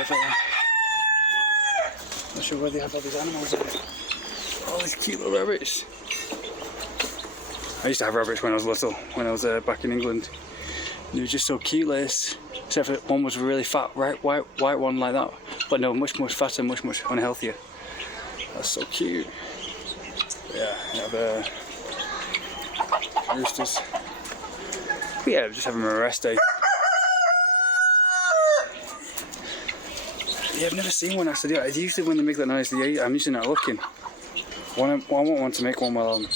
have all these animals here. All these cute little rabbits. I used to have rabbits when I was little, when I was back in England. They were just so cute, like this. Except for one was really fat, right, white one like that. But no, much fatter, much unhealthier. That's so cute. But yeah, I have roosters. But yeah, just having a rest day. Yeah, I've never seen one actually. I usually when they make that noise, I'm usually not looking. I want one to make one while I'm.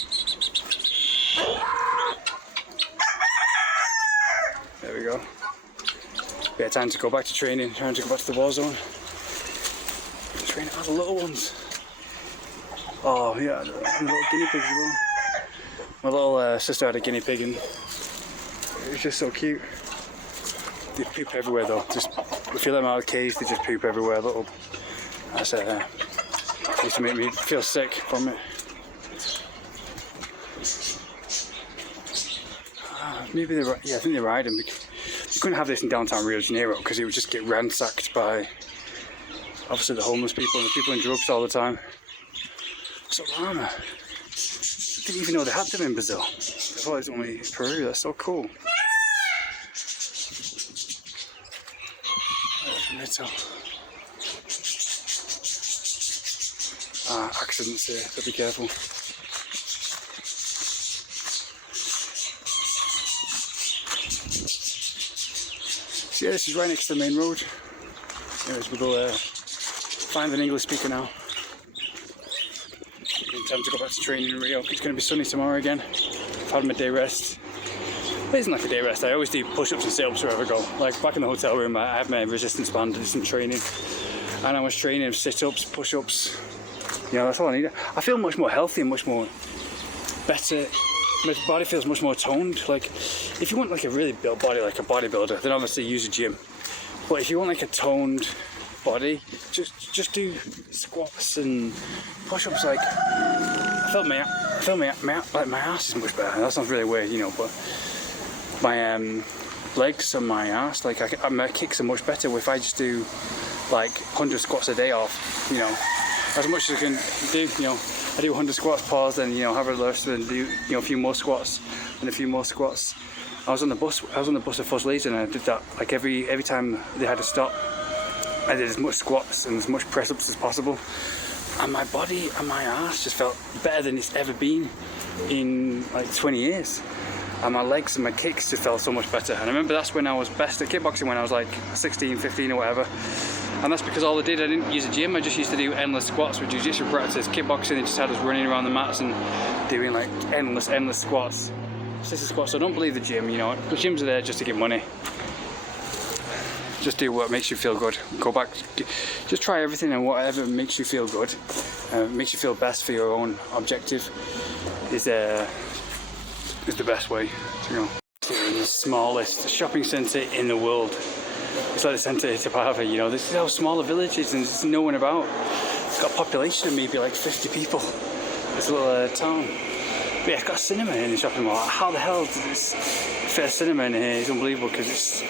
There we go. Yeah, time to go back to training, time to go back to the war zone. Training all the little ones. Oh yeah, the little guinea pigs as well. My little sister had a guinea pig and it was just so cute. They poop everywhere though. Just if you let them out of the cage, they just poop everywhere. That's used to make me feel sick from it. Maybe I think they ride them. You couldn't have this in downtown Rio de Janeiro because it would just get ransacked by obviously the homeless people and the people in drugs all the time. So llama. I didn't even know they had them in Brazil. I thought it was only Peru. That's so cool. Little accidents here, so be careful. So yeah, this is right next to the main road. Anyways, we'll go find an English speaker now. Time to go back to training in Rio. It's going to be sunny tomorrow again. I've had my day rest. It isn't like a day rest. I always do push-ups and sit-ups wherever I go. Like back in the hotel room, I have my resistance band, did some training, and I was training sit-ups, push-ups. You know, that's all I need. I feel much more healthy and much more better. My body feels much more toned. Like, if you want like a really built body, like a bodybuilder, then obviously use a gym. But if you want like a toned body, just do squats and push-ups. Like, I felt my ass is much better. That sounds really weird, you know, but my legs and my ass, like my kicks are much better if I just do like 100 squats a day off, you know, as much as I can do, you know. I do 100 squats, pause, then, you know, have a rest, and do, you know, a few more squats and a few more squats. I was on the bus at Fos Leeds, and I did that like every time they had to stop. I did as much squats and as much press-ups as possible, and my body and my ass just felt better than it's ever been in like 20 years. And my legs and my kicks just felt so much better. And I remember that's when I was best at kickboxing, when I was like 16, 15 or whatever. And that's because all I did, I didn't use a gym, I just used to do endless squats with jiu-jitsu practice. Kickboxing, they just had us running around the mats and doing like endless squats. Sister squats. So I don't believe the gym, you know. The gyms are there just to get money. Just do what makes you feel good. Go back, just try everything and whatever makes you feel good, makes you feel best for your own objective is the best way to go. We're in the smallest shopping centre in the world. It's like the centre of Itaipava, you know. This is how small the village is and there's no one about. It's got a population of maybe like 50 people, this little town. But yeah, it's got a cinema in the shopping mall. How the hell does this fit a cinema in here? It's unbelievable because it's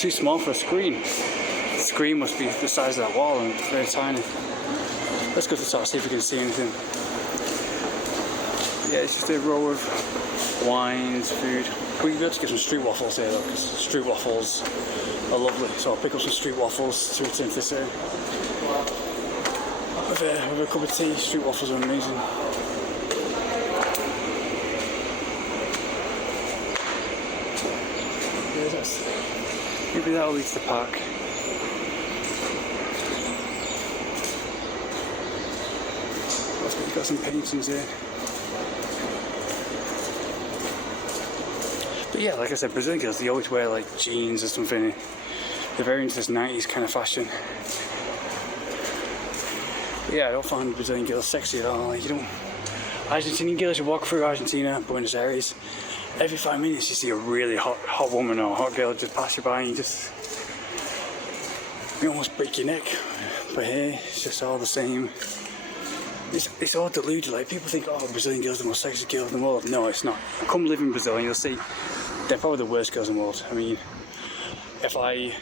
too small for a screen. The screen must be the size of that wall and it's very tiny. Let's go to the top, see if we can see anything. Yeah, it's just a row of wines, food. We'll be able to get some street waffles here though, because street waffles are lovely. So I'll pick up some street waffles to return to this area. With a cup of tea, street waffles are amazing. Yeah, maybe that'll lead to the park. got some paintings here. But yeah, like I said, Brazilian girls, they always wear like jeans or something. They're very into this 90s kind of fashion. But yeah, I don't find Brazilian girls sexy at all. Like, you don't. Argentinian girls, you walk through Argentina, Buenos Aires, every 5 minutes you see a really hot woman or a hot girl just pass you by, and you almost break your neck. But here, it's just all the same. It's all deluded. Like, people think, oh, Brazilian girls are the most sexy girls in the world. No, it's not. Come live in Brazil and you'll see they're probably the worst girls in the world. I mean, if I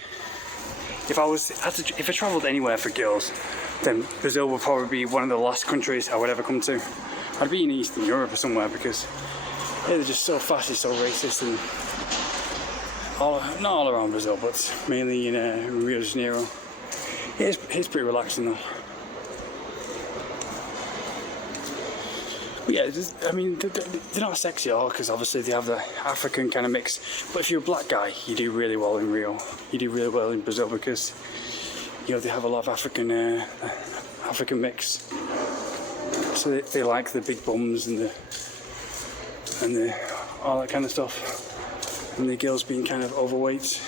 travelled anywhere for girls, then Brazil would probably be one of the last countries I would ever come to. I'd be in Eastern Europe or somewhere, because they're just so fascist, so racist, and not all around Brazil, but mainly in Rio de Janeiro. It's pretty relaxing though. But yeah, I mean, they're not sexy at all, because obviously they have the African kind of mix. But if you're a black guy, you do really well in Rio. You do really well in Brazil, because they have a lot of African mix. So they like the big bums and the all that kind of stuff. And the girls being kind of overweight,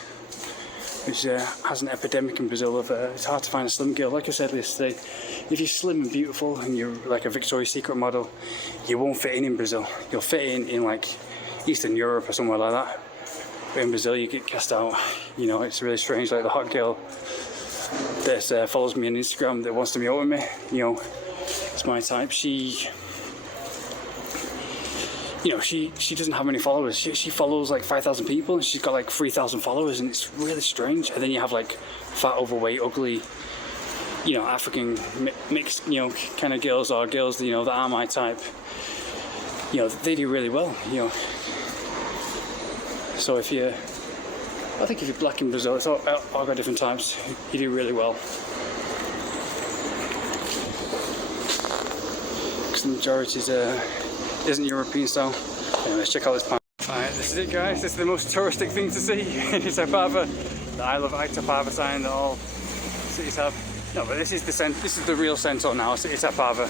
which has an epidemic in Brazil. It's hard to find a slim girl. Like I said yesterday, if you're slim and beautiful and you're like a Victoria's Secret model, you won't fit in Brazil. You'll fit in like Eastern Europe or somewhere like that. But in Brazil, you get cast out. It's really strange. Like the hot girl that follows me on Instagram that wants to meet up with me, it's my type. She doesn't have many followers. She follows like 5,000 people, and she's got like 3,000 followers, and it's really strange. And then you have like fat, overweight, ugly, African mixed, kind of girls, or girls, that are my type. They do really well, So I think if you're black in Brazil, it's all got different types. You do really well. Because the majority isn't European style. Anyway, let's check out this plant. Alright, this is it, guys. This is the most touristic thing to see in Itaipava. The I love Itaipava sign that all cities have. No, but this is the real centre now. It's Itaipava,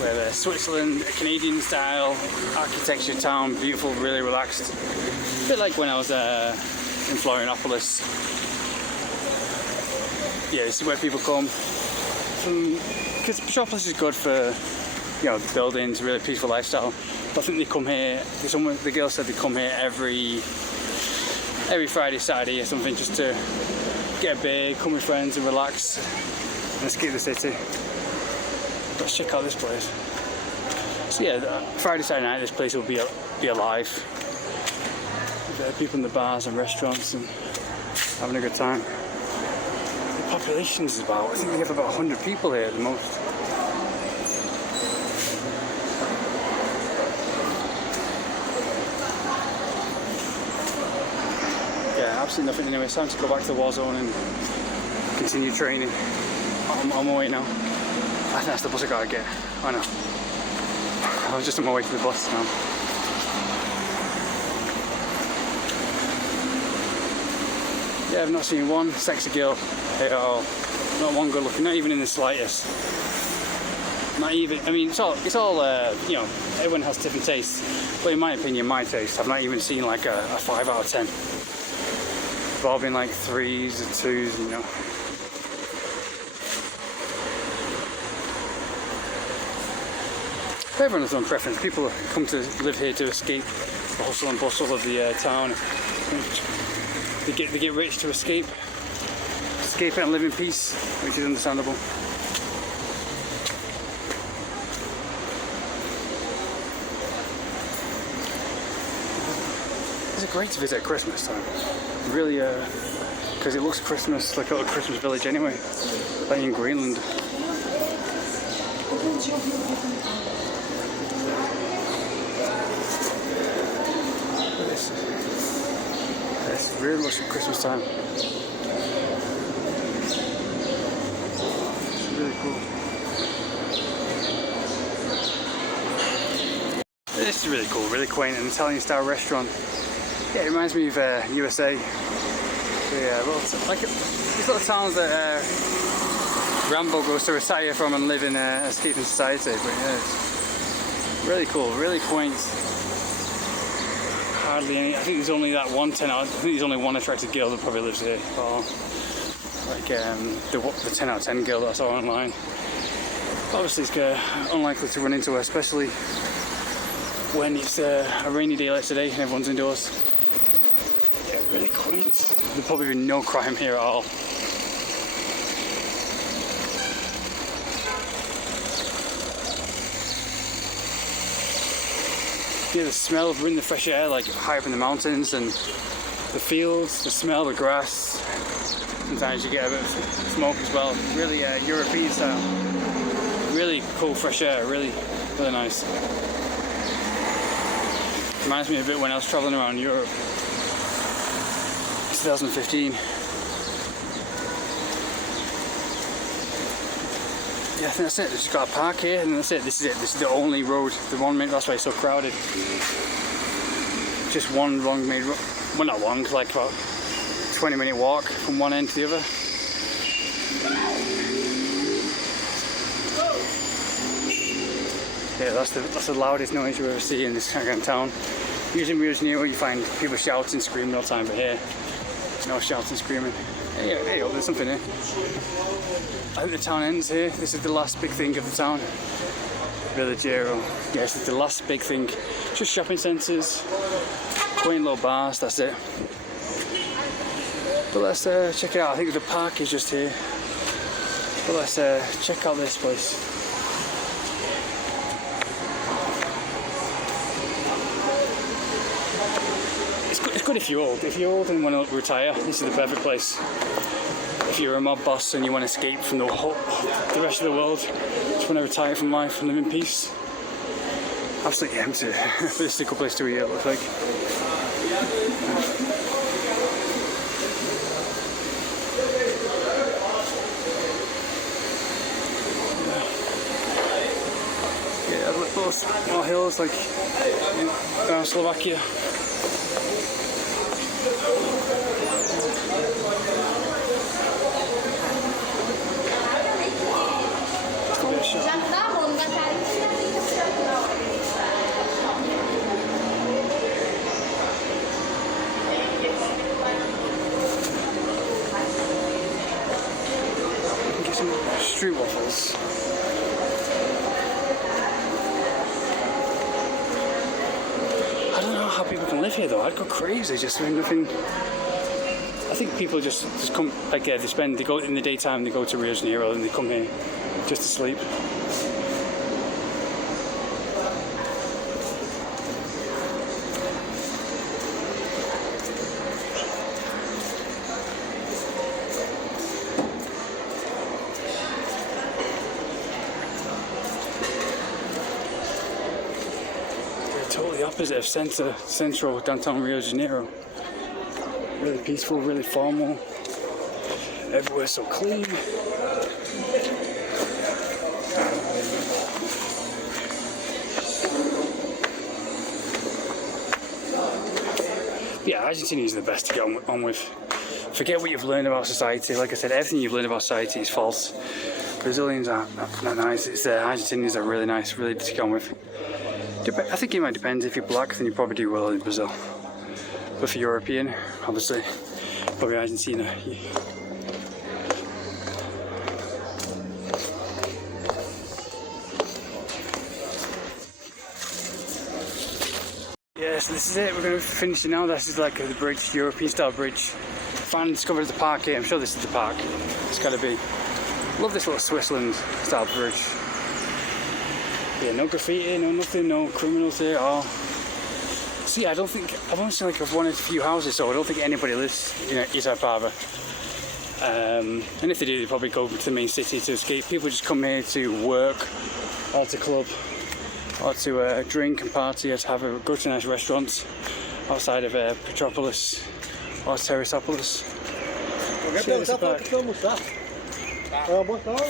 where the Switzerland, Canadian style architecture town, beautiful, really relaxed. A bit like when I was in Florianopolis. Yeah, this is where people come. Because Metropolis is good for the buildings, really peaceful lifestyle. But I think they come here. The girl said they come here every Friday, Saturday or something, just to get a beer, come with friends and relax and escape the city. Let's check out this place. So yeah, Friday, Saturday night, this place will be alive. There are people in the bars and restaurants and having a good time. The population is I think we have about 100 people here at the most. Yeah, absolutely nothing anyway. It's time to go back to the war zone and continue training. On my way now. I think that's the bus I gotta get. I know. I was just on my way to the bus now. Yeah, I've not seen one sexy girl here at all. Not one good looking, not even in the slightest. Not even, I mean, it's all everyone has different tastes. But in my opinion, my taste, I've not even seen like a 5 out of 10. They've all been like 3s or 2s, Everyone has their own preference. People come to live here to escape the hustle and bustle of the town. They get rich to escape it and live in peace, which is understandable. It's great to visit at Christmas time. Really, because it looks Christmas, like a little Christmas village anyway, like in Greenland. This really looks like Christmas time. It's really cool. This is really cool, really quaint, an Italian style restaurant. Yeah, it reminds me of USA. Yeah, these little towns that Rambo goes to retire from and live in a escaping society. But yeah, it's really cool, really quaint. Hardly any. I think there's only that one 10 out. I think there's only one attractive girl that probably lives here. Or like the 10 out of 10 girl that I saw online. Obviously, it's unlikely to run into her, especially when it's a rainy day like today and everyone's indoors. Yeah, really quaint. There's probably been no crime here at all. Yeah, the smell of breathing the fresh air, like high up in the mountains, and the fields, the smell of the grass. Sometimes you get a bit of smoke as well. Really European style. Really cool fresh air, really nice. Reminds me a bit when I was traveling around Europe. 2015. Yeah, I think that's it. It's just got a park here, and that's it. This is it. This is the only road. The one main. That's why it's so crowded. Just one long main road. Well, not long. Like about 20-minute walk from one end to the other. Yeah, that's the loudest noise you ever see in this kind of town. Usually in Rio de Janeiro, you find people shouting, screaming, no time. But here, no shouting, screaming. Hey, oh, there's something here. I think the town ends here. This is the last big thing of the town. Rio de Janeiro. Yes, it's the last big thing. Just shopping centres, quaint little bars, that's it. But let's check it out. I think the park is just here. But let's check out this place. It's good if you're old. If you're old and want to retire, this is the perfect place. If you're a mob boss and you want to escape from the rest of the world, just want to retire from life and live in peace. Absolutely empty. But this is a good place to eat, it looks like. Yeah, look, those more hills like in Slovakia. Get some street waffles. I don't know how people can live here though. I'd go crazy just doing nothing. I think people just come, like they go in the daytime, they go to Rio de Janeiro and they come here just to sleep. They're totally opposite of central downtown Rio de Janeiro. Really peaceful, really formal. Everywhere's so clean. Yeah, Argentina is the best to get on with. Forget what you've learned about society. Like I said, everything you've learned about society is false. Brazilians are not nice. Argentinians are really nice, really to get on with. I think it might depend. If you're black, then you probably do well in Brazil. But for European, obviously, probably Argentina. Yeah, so this is it. We're going to finish it now. This is like the bridge, European style bridge. Finally discovered the park here. I'm sure this is the park. It's got to be. Love this little Switzerland style bridge. Yeah, no graffiti, no nothing, no criminals here. So yeah, I've only seen like one or a few houses, so I don't think anybody lives in Itaipava. And if they do, they probably go to the main city to escape. People just come here to work, or to club, or to drink and party, or to go to nice restaurants outside of Petropolis or Teresopolis.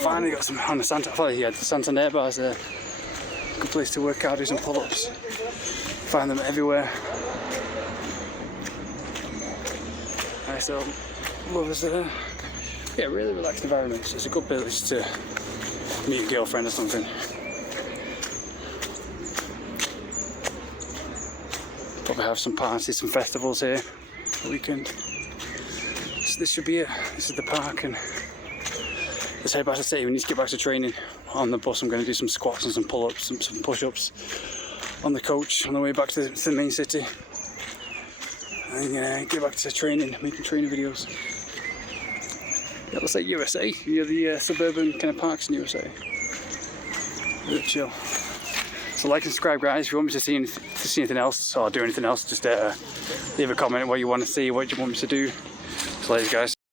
Finally got some on the Santander bars there. Good place to work out, do some pull-ups. Find them everywhere. Nice little lovers there. Yeah, really relaxed environment. It's a good place to meet a girlfriend or something. Probably have some parties, some festivals here the weekend. So this should be it. This is the park, and let's head back to the city. We need to get back to training. On the bus I'm going to do some squats and some pull-ups and some push-ups on the coach on the way back to the main city. And get back to training, making training videos. It looks like USA, you know, the suburban kind of parks in USA. Really chill. So like and subscribe, guys. If you want me to see anything else or do anything else, just leave a comment what you want to see, what you want me to do. So later, guys.